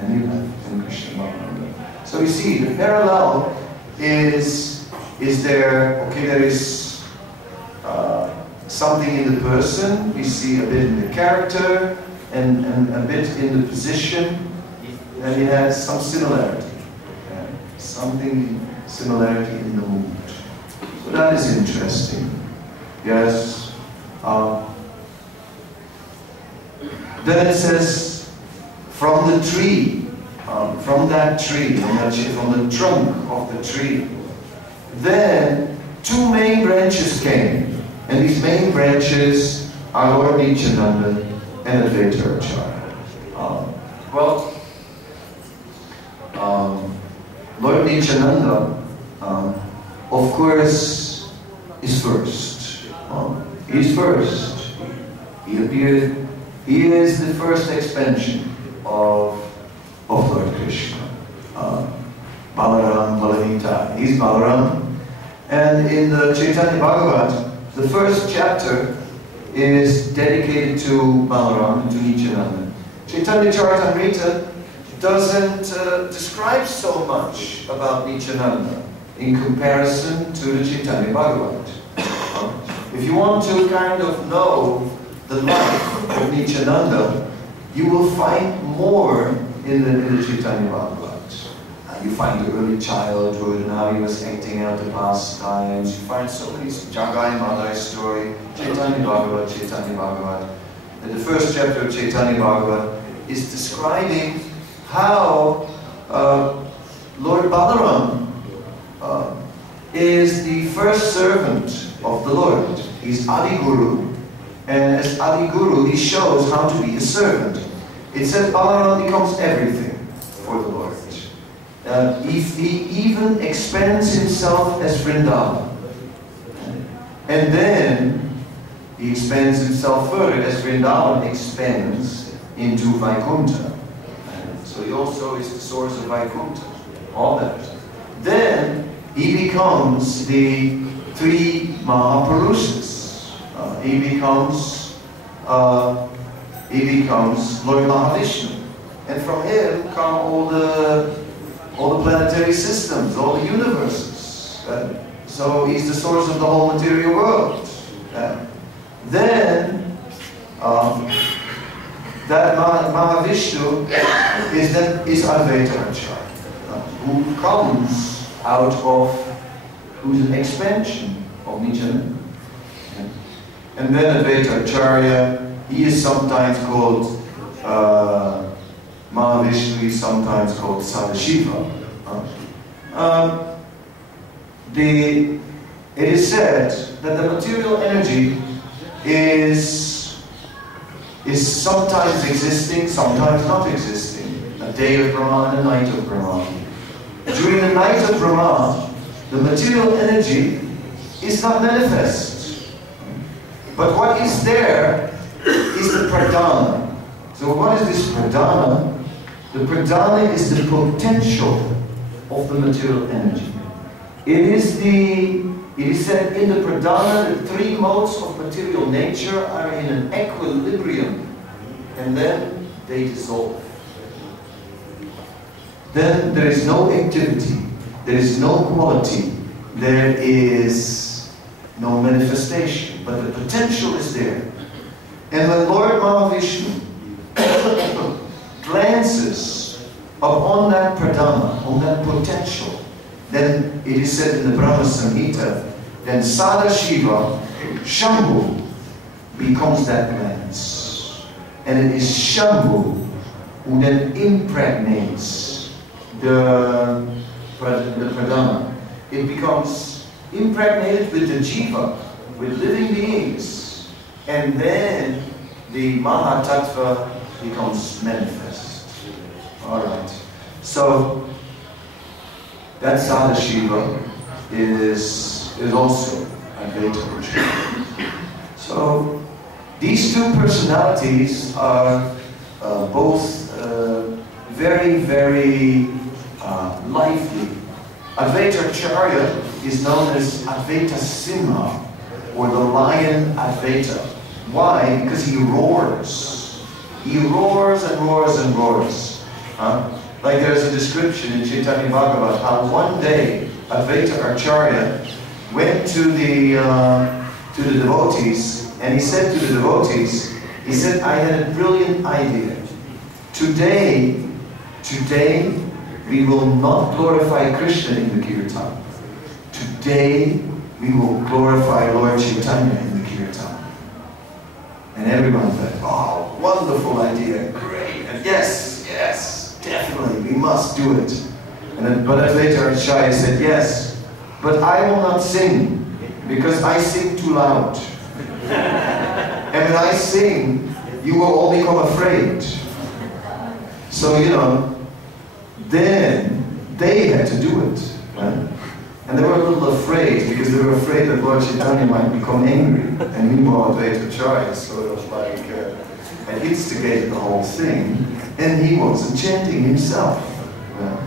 And he left in Krishna Bhagavan. So you see, the parallel is there, okay, there is something in the person, we see a bit in the character, and a bit in the position, and it has some similarity. Similarity in the mood. So that is interesting. Yes. Then it says, from the tree, from that tree, from the trunk of the tree, then two main branches came. And these main branches are Lord Nityananda and Advaita Acharya. Lord Nityananda, of course, is first. He is first. He appeared. He is the first expansion of Lord Krishna. Balaram, Balavita. He's Balaram. And in the Chaitanya Bhagavat, the first chapter is dedicated to Balaram and to Nityananda. Chaitanya Caritamrta doesn't describe so much about Nityananda in comparison to the Chaitanya Bhagavat. If you want to kind of know the life of Nityananda, you will find more in the Chaitanya Bhagavat. You find the early childhood and how he was acting out the pastimes. You find so many, Jagai Madai's story, Chaitanya Bhagavat. And the first chapter of Chaitanya Bhagavat is describing how Lord Balaram is the first servant of the Lord. He's Adi Guru, and as Adi Guru, he shows how to be a servant. It says Balaram becomes everything for the Lord. He even expands himself as Vrindavan. And then he expands himself further as Vrindavan expands into Vaikuntha. So he also is the source of Vaikuntha. All that. Then he becomes the three Mahapurushas. He becomes Lord Mahavishnu. And from him come all the planetary systems, all the universes. So he's the source of the whole material world. Then that Mahavishnu is Advaita Acharya, who comes out of, who's an expansion of Nijana. And then Advaita Acharya, he is sometimes called Mahavishnu, is sometimes called Sadashiva. It is said that the material energy is sometimes existing, sometimes not existing. A day of Brahma and a night of Brahma. During the night of Brahma, the material energy is not manifest. But what is there is the pradana. So what is this pradana? The pradana is the potential of the material energy. It is said in the pradana that three modes of material nature are in an equilibrium, and then they dissolve. Then there is no activity, there is no quality, there is no manifestation, but the potential is there. And when Lord Mahavishnu glances upon that pradana, on that potential, then it is said in the Brahma Samhita, then Sadashiva, Shambhu, becomes that glance. And it is Shambhu who then impregnates the pradana. It becomes impregnated with the jiva, with living beings. And then the Mahatattva becomes manifest. Alright. So that Sadashiva is also Advaita Acharya. So these two personalities are both very, very lively. Advaita Acharya is known as Advaita Simha, or the lion Advaita. Why? Because he roars. He roars and roars and roars. Like there's a description in Chaitanya Bhagavat how one day Advaita Acharya went to the devotees, and he said to the devotees, he said, I had a brilliant idea. Today we will not glorify Krishna in the Kirtan. Today we will glorify Lord Chaitanya in the Kirtan. And everyone thought, oh, wonderful idea, great, and yes, definitely, we must do it. But Advaita Acharya said, yes, but I will not sing, because I sing too loud. And when I sing, you will all become afraid. So, then they had to do it. Right? And they were a little afraid, because they were afraid that Lord Chaitanya might become angry. And meanwhile, Advaita Acharya sort of like had instigated the whole thing, and he wasn't chanting himself. Right?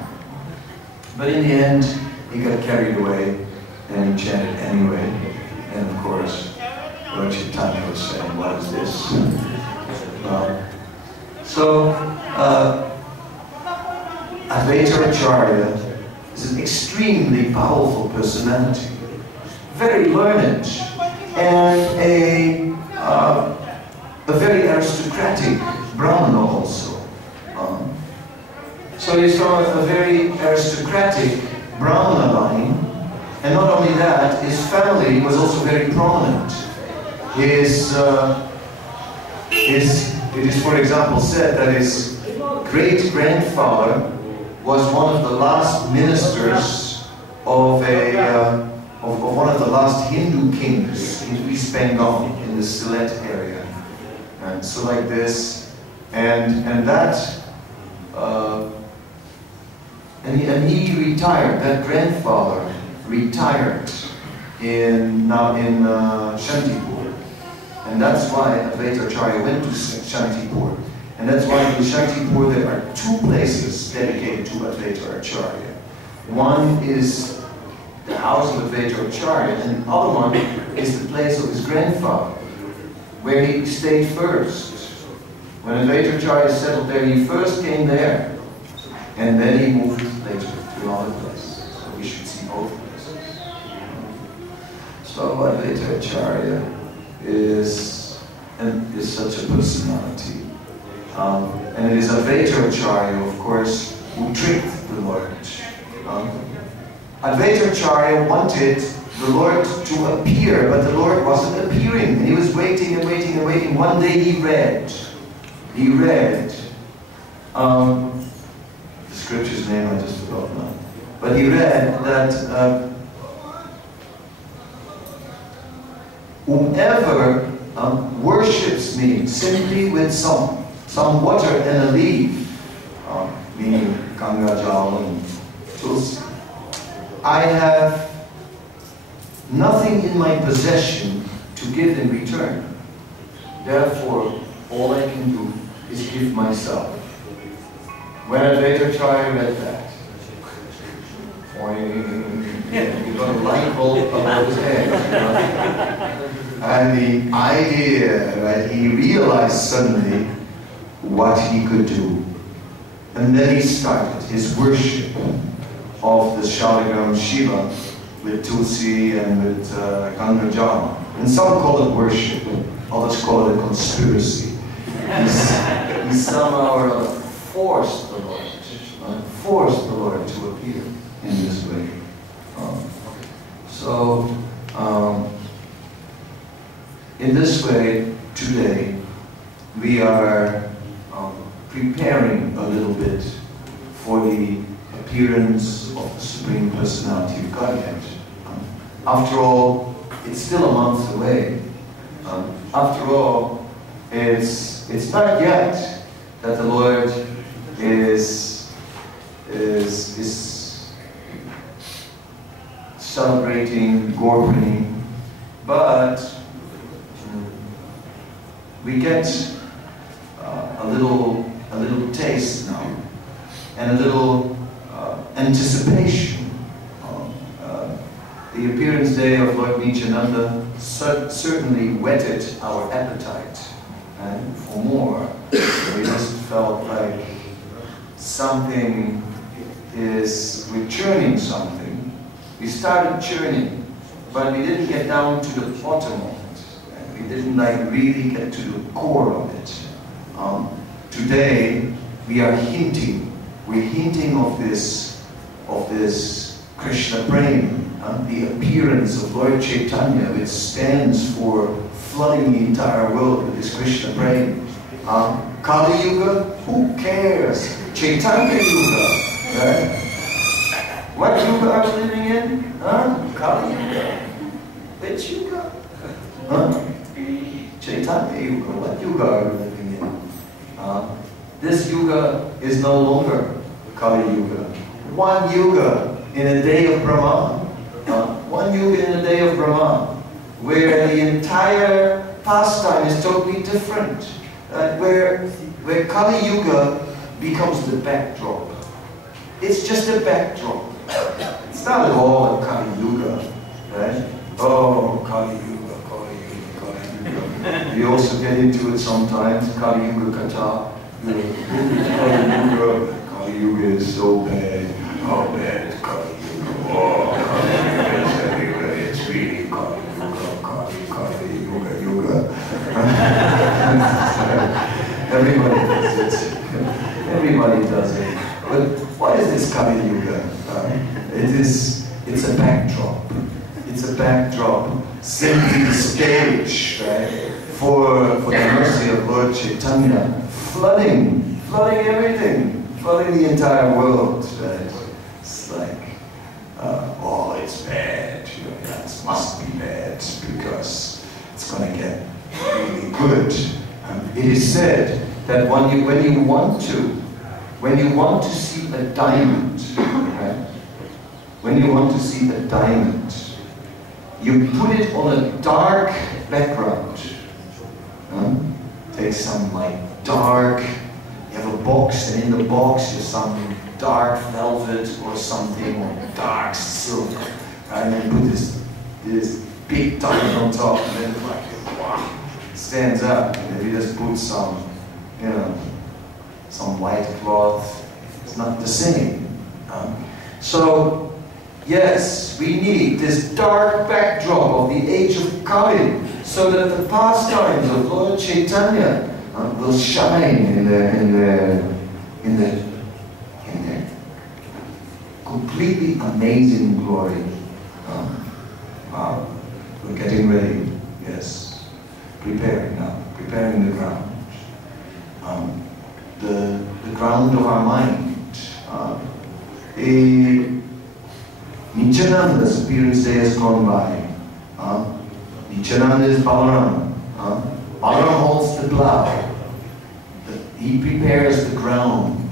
But in the end, he got carried away, and he chanted anyway. And of course, Lord Chaitanya was saying, what is this? Advaita Acharya is an extremely powerful personality, very learned, and a very aristocratic Brahmana also. So he's from a very aristocratic Brahmana line, and not only that, his family was also very prominent. It is, for example, said that his great-grandfather was one of the last ministers of one of the last Hindu kings in East Bengal, in the Sylhet area, and so like this, and he retired. That grandfather retired in Shantipur, and that's why Advaita Acharya went to Shantipur. And that's why in Shantipur there are two places dedicated to Advaita Acharya. One is the house of Advaita Acharya, and the other one is the place of his grandfather, where he stayed first. When Advaita Acharya settled there, he first came there, and then he moved later to another place. So we should see both places. So Advaita Acharya is such a personality. And it is Advaita Acharya, of course, who tricked the Lord. Advaita Acharya wanted the Lord to appear, but the Lord wasn't appearing. And he was waiting and waiting and waiting. One day he read, the scripture's name I just forgot now. But he read that whomever worships me simply with some water and a leaf, meaning Ganga Jal and Tulsi, I have nothing in my possession to give in return. Therefore, all I can do is give myself. When Advaita Acharya read that, he got a light bulb above his head. And the idea that he realized suddenly what he could do. And then he started his worship of the Shaligram Shiva with Tulsi and with Ganga Jal. And some call it worship, others call it a conspiracy. He somehow or other forced the Lord to appear in this way. In this way, today, we are preparing a little bit for the appearance of the Supreme Personality of Godhead. After all, it's still a month away. After all, it's not yet that the Lord is celebrating Gorpani, but we get a little taste now, and a little anticipation. The appearance day of Lord Nityananda certainly whetted our appetite, and for more. We just felt like we're churning something. We started churning, but we didn't get down to the bottom of it. We didn't really get to the core of it. Today, we are hinting. We're hinting of this Krishna Prema, the appearance of Lord Caitanya, which stands for flooding the entire world with this Krishna Prema. Kali Yuga, who cares? Chaitanya Yuga, right? What Yuga are we living in? Kali Yuga. Which Yuga? Chaitanya Yuga. What Yuga are we living in? This Yuga is no longer Kali Yuga. One Yuga in a day of Brahman. One Yuga in a day of Brahman, where the entire pastime is totally different. Where Kali Yuga becomes the backdrop. It's just a backdrop. It's not at all a Kali Yuga, right? Oh, Kali Yuga, Kali Yuga, Kali Yuga. We also get into it sometimes, Kali Yuga Kata. Kali Yuga is so bad. How bad is Kali Yuga? Oh, Kali Yuga is everywhere. It's really Kali Yuga, Kali Yuga, Yuga. Everybody does it. But what is this Kali Yuga? It's a backdrop. It's a backdrop, simply the stage, right, for the mercy of Lord Caitanya, flooding everything, flooding the entire world, right? It's like, oh, it's bad, you know, it must be bad because it's going to get really good. It is said that when you want to see a diamond, right? When you want to see a diamond, you put it on a dark background. Take some like dark, you have a box, and in the box there's some dark velvet or something, or dark silk, right? And then put this big diamond on top, and then like, wow, it stands up. And if you just put some, you know, some white cloth, it's not the same. So, yes, we need this dark backdrop of the age of Kali, so that the pastimes of Lord Caitanya will shine in their completely amazing glory. Wow, we're getting ready. Yes, preparing now, preparing the ground. The ground of our mind. Nityananda's appearance day has gone by. Nityananda is Balaram. Balaram holds the plow. He prepares the ground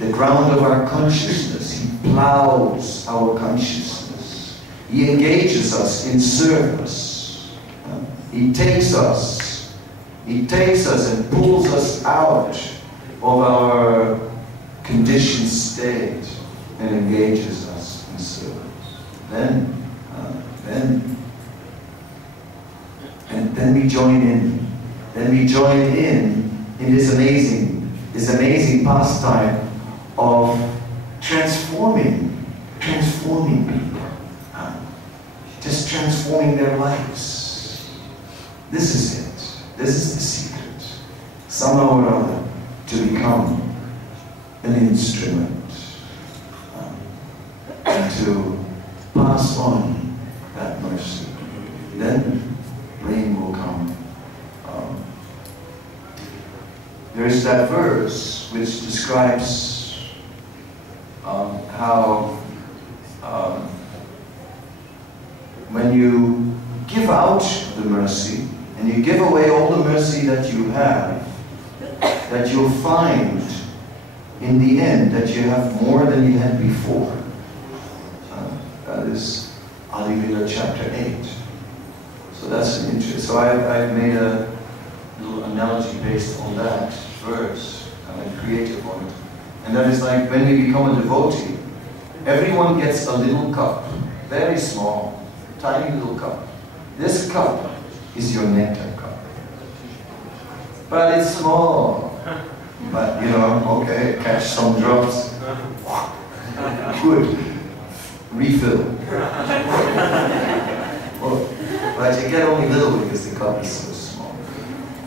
of our consciousness. He plows our consciousness. He engages us in service. He takes us and pulls us out of our conditioned state and engages us in service. Then we join in. Then we join in this amazing pastime of transforming people, just transforming their lives. This is it. This is the secret. Somehow or other, to become an instrument and to pass on that mercy. Then rain will come. There is that verse which describes how when you give out the mercy and you give away all the mercy that you have, that you'll find in the end that you have more than you had before. That is Alivila chapter 8. So that's an interest. So I've made a little analogy based on that verse, a creative one. And that is like when you become a devotee, everyone gets a little cup, very small, tiny little cup. This cup is your nectar cup. But it's small. But you know, okay, catch some drops. Good. Refill. But you get only little because the cup is so small.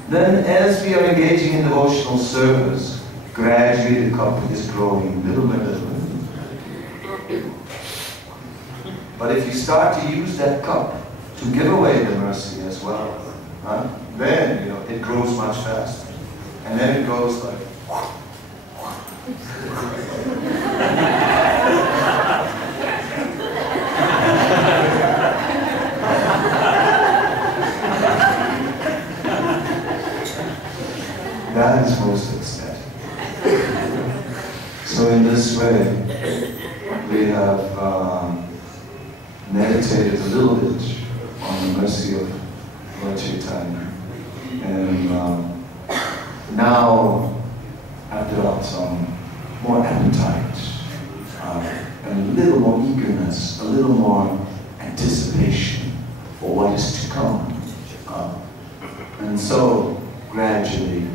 Then as we are engaging in devotional service, gradually the cup is growing little by little. But if you start to use that cup to give away the mercy as well, then you know it grows much faster. And then it goes like that is most ecstatic. So in this way, we have meditated a little bit on the mercy of Lord Caitanya. And now I've developed some more appetite, and a little more eagerness, a little more anticipation for what is to come. And so gradually,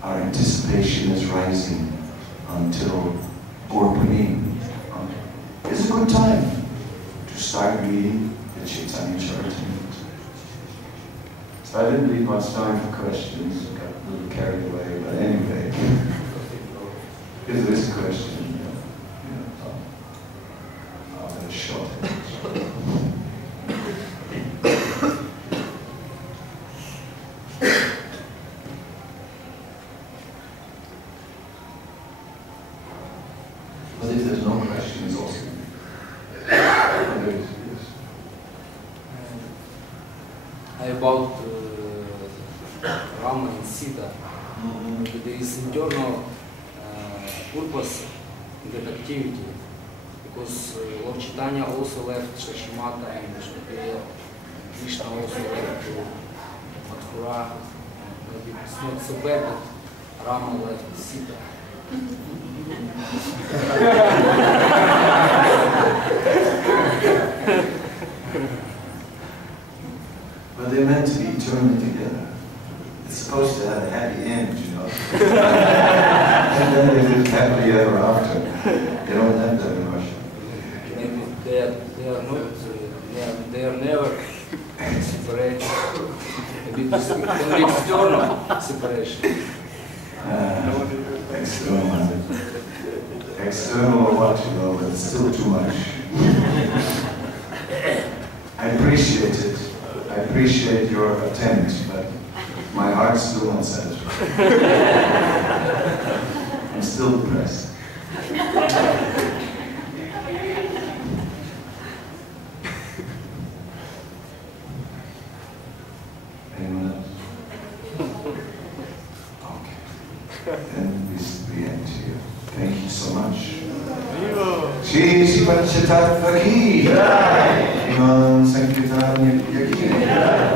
our anticipation is rising until Gorpanim. It's a good time to start reading the Caitanya Charitamrta. So I didn't leave much time for questions, got a little carried away, but anyway, if there's a question, I'll have a shot at it. But if there's no questions, also. About Rama and Sita, there is internal purpose in that activity, because Lord Chaitanya also left Shashimata and Krishna also left Mathura. Maybe it's not so bad that Rama left Sita. But they're meant to be eternally together. It's supposed to have a happy end, you know. And then they live happily ever after. They don't have that in Russia. Maybe they are not. They are never separated. Maybe it's only external separation. External or what, you know, but it's still too much. I appreciate it. I appreciate your attempt, but my heart's still not satisfied. I'm still depressed. Anyone else? Okay. Then we end here. Thank you so much. Shri Caritamrta ki jai. Iman Sankirtan ki jai.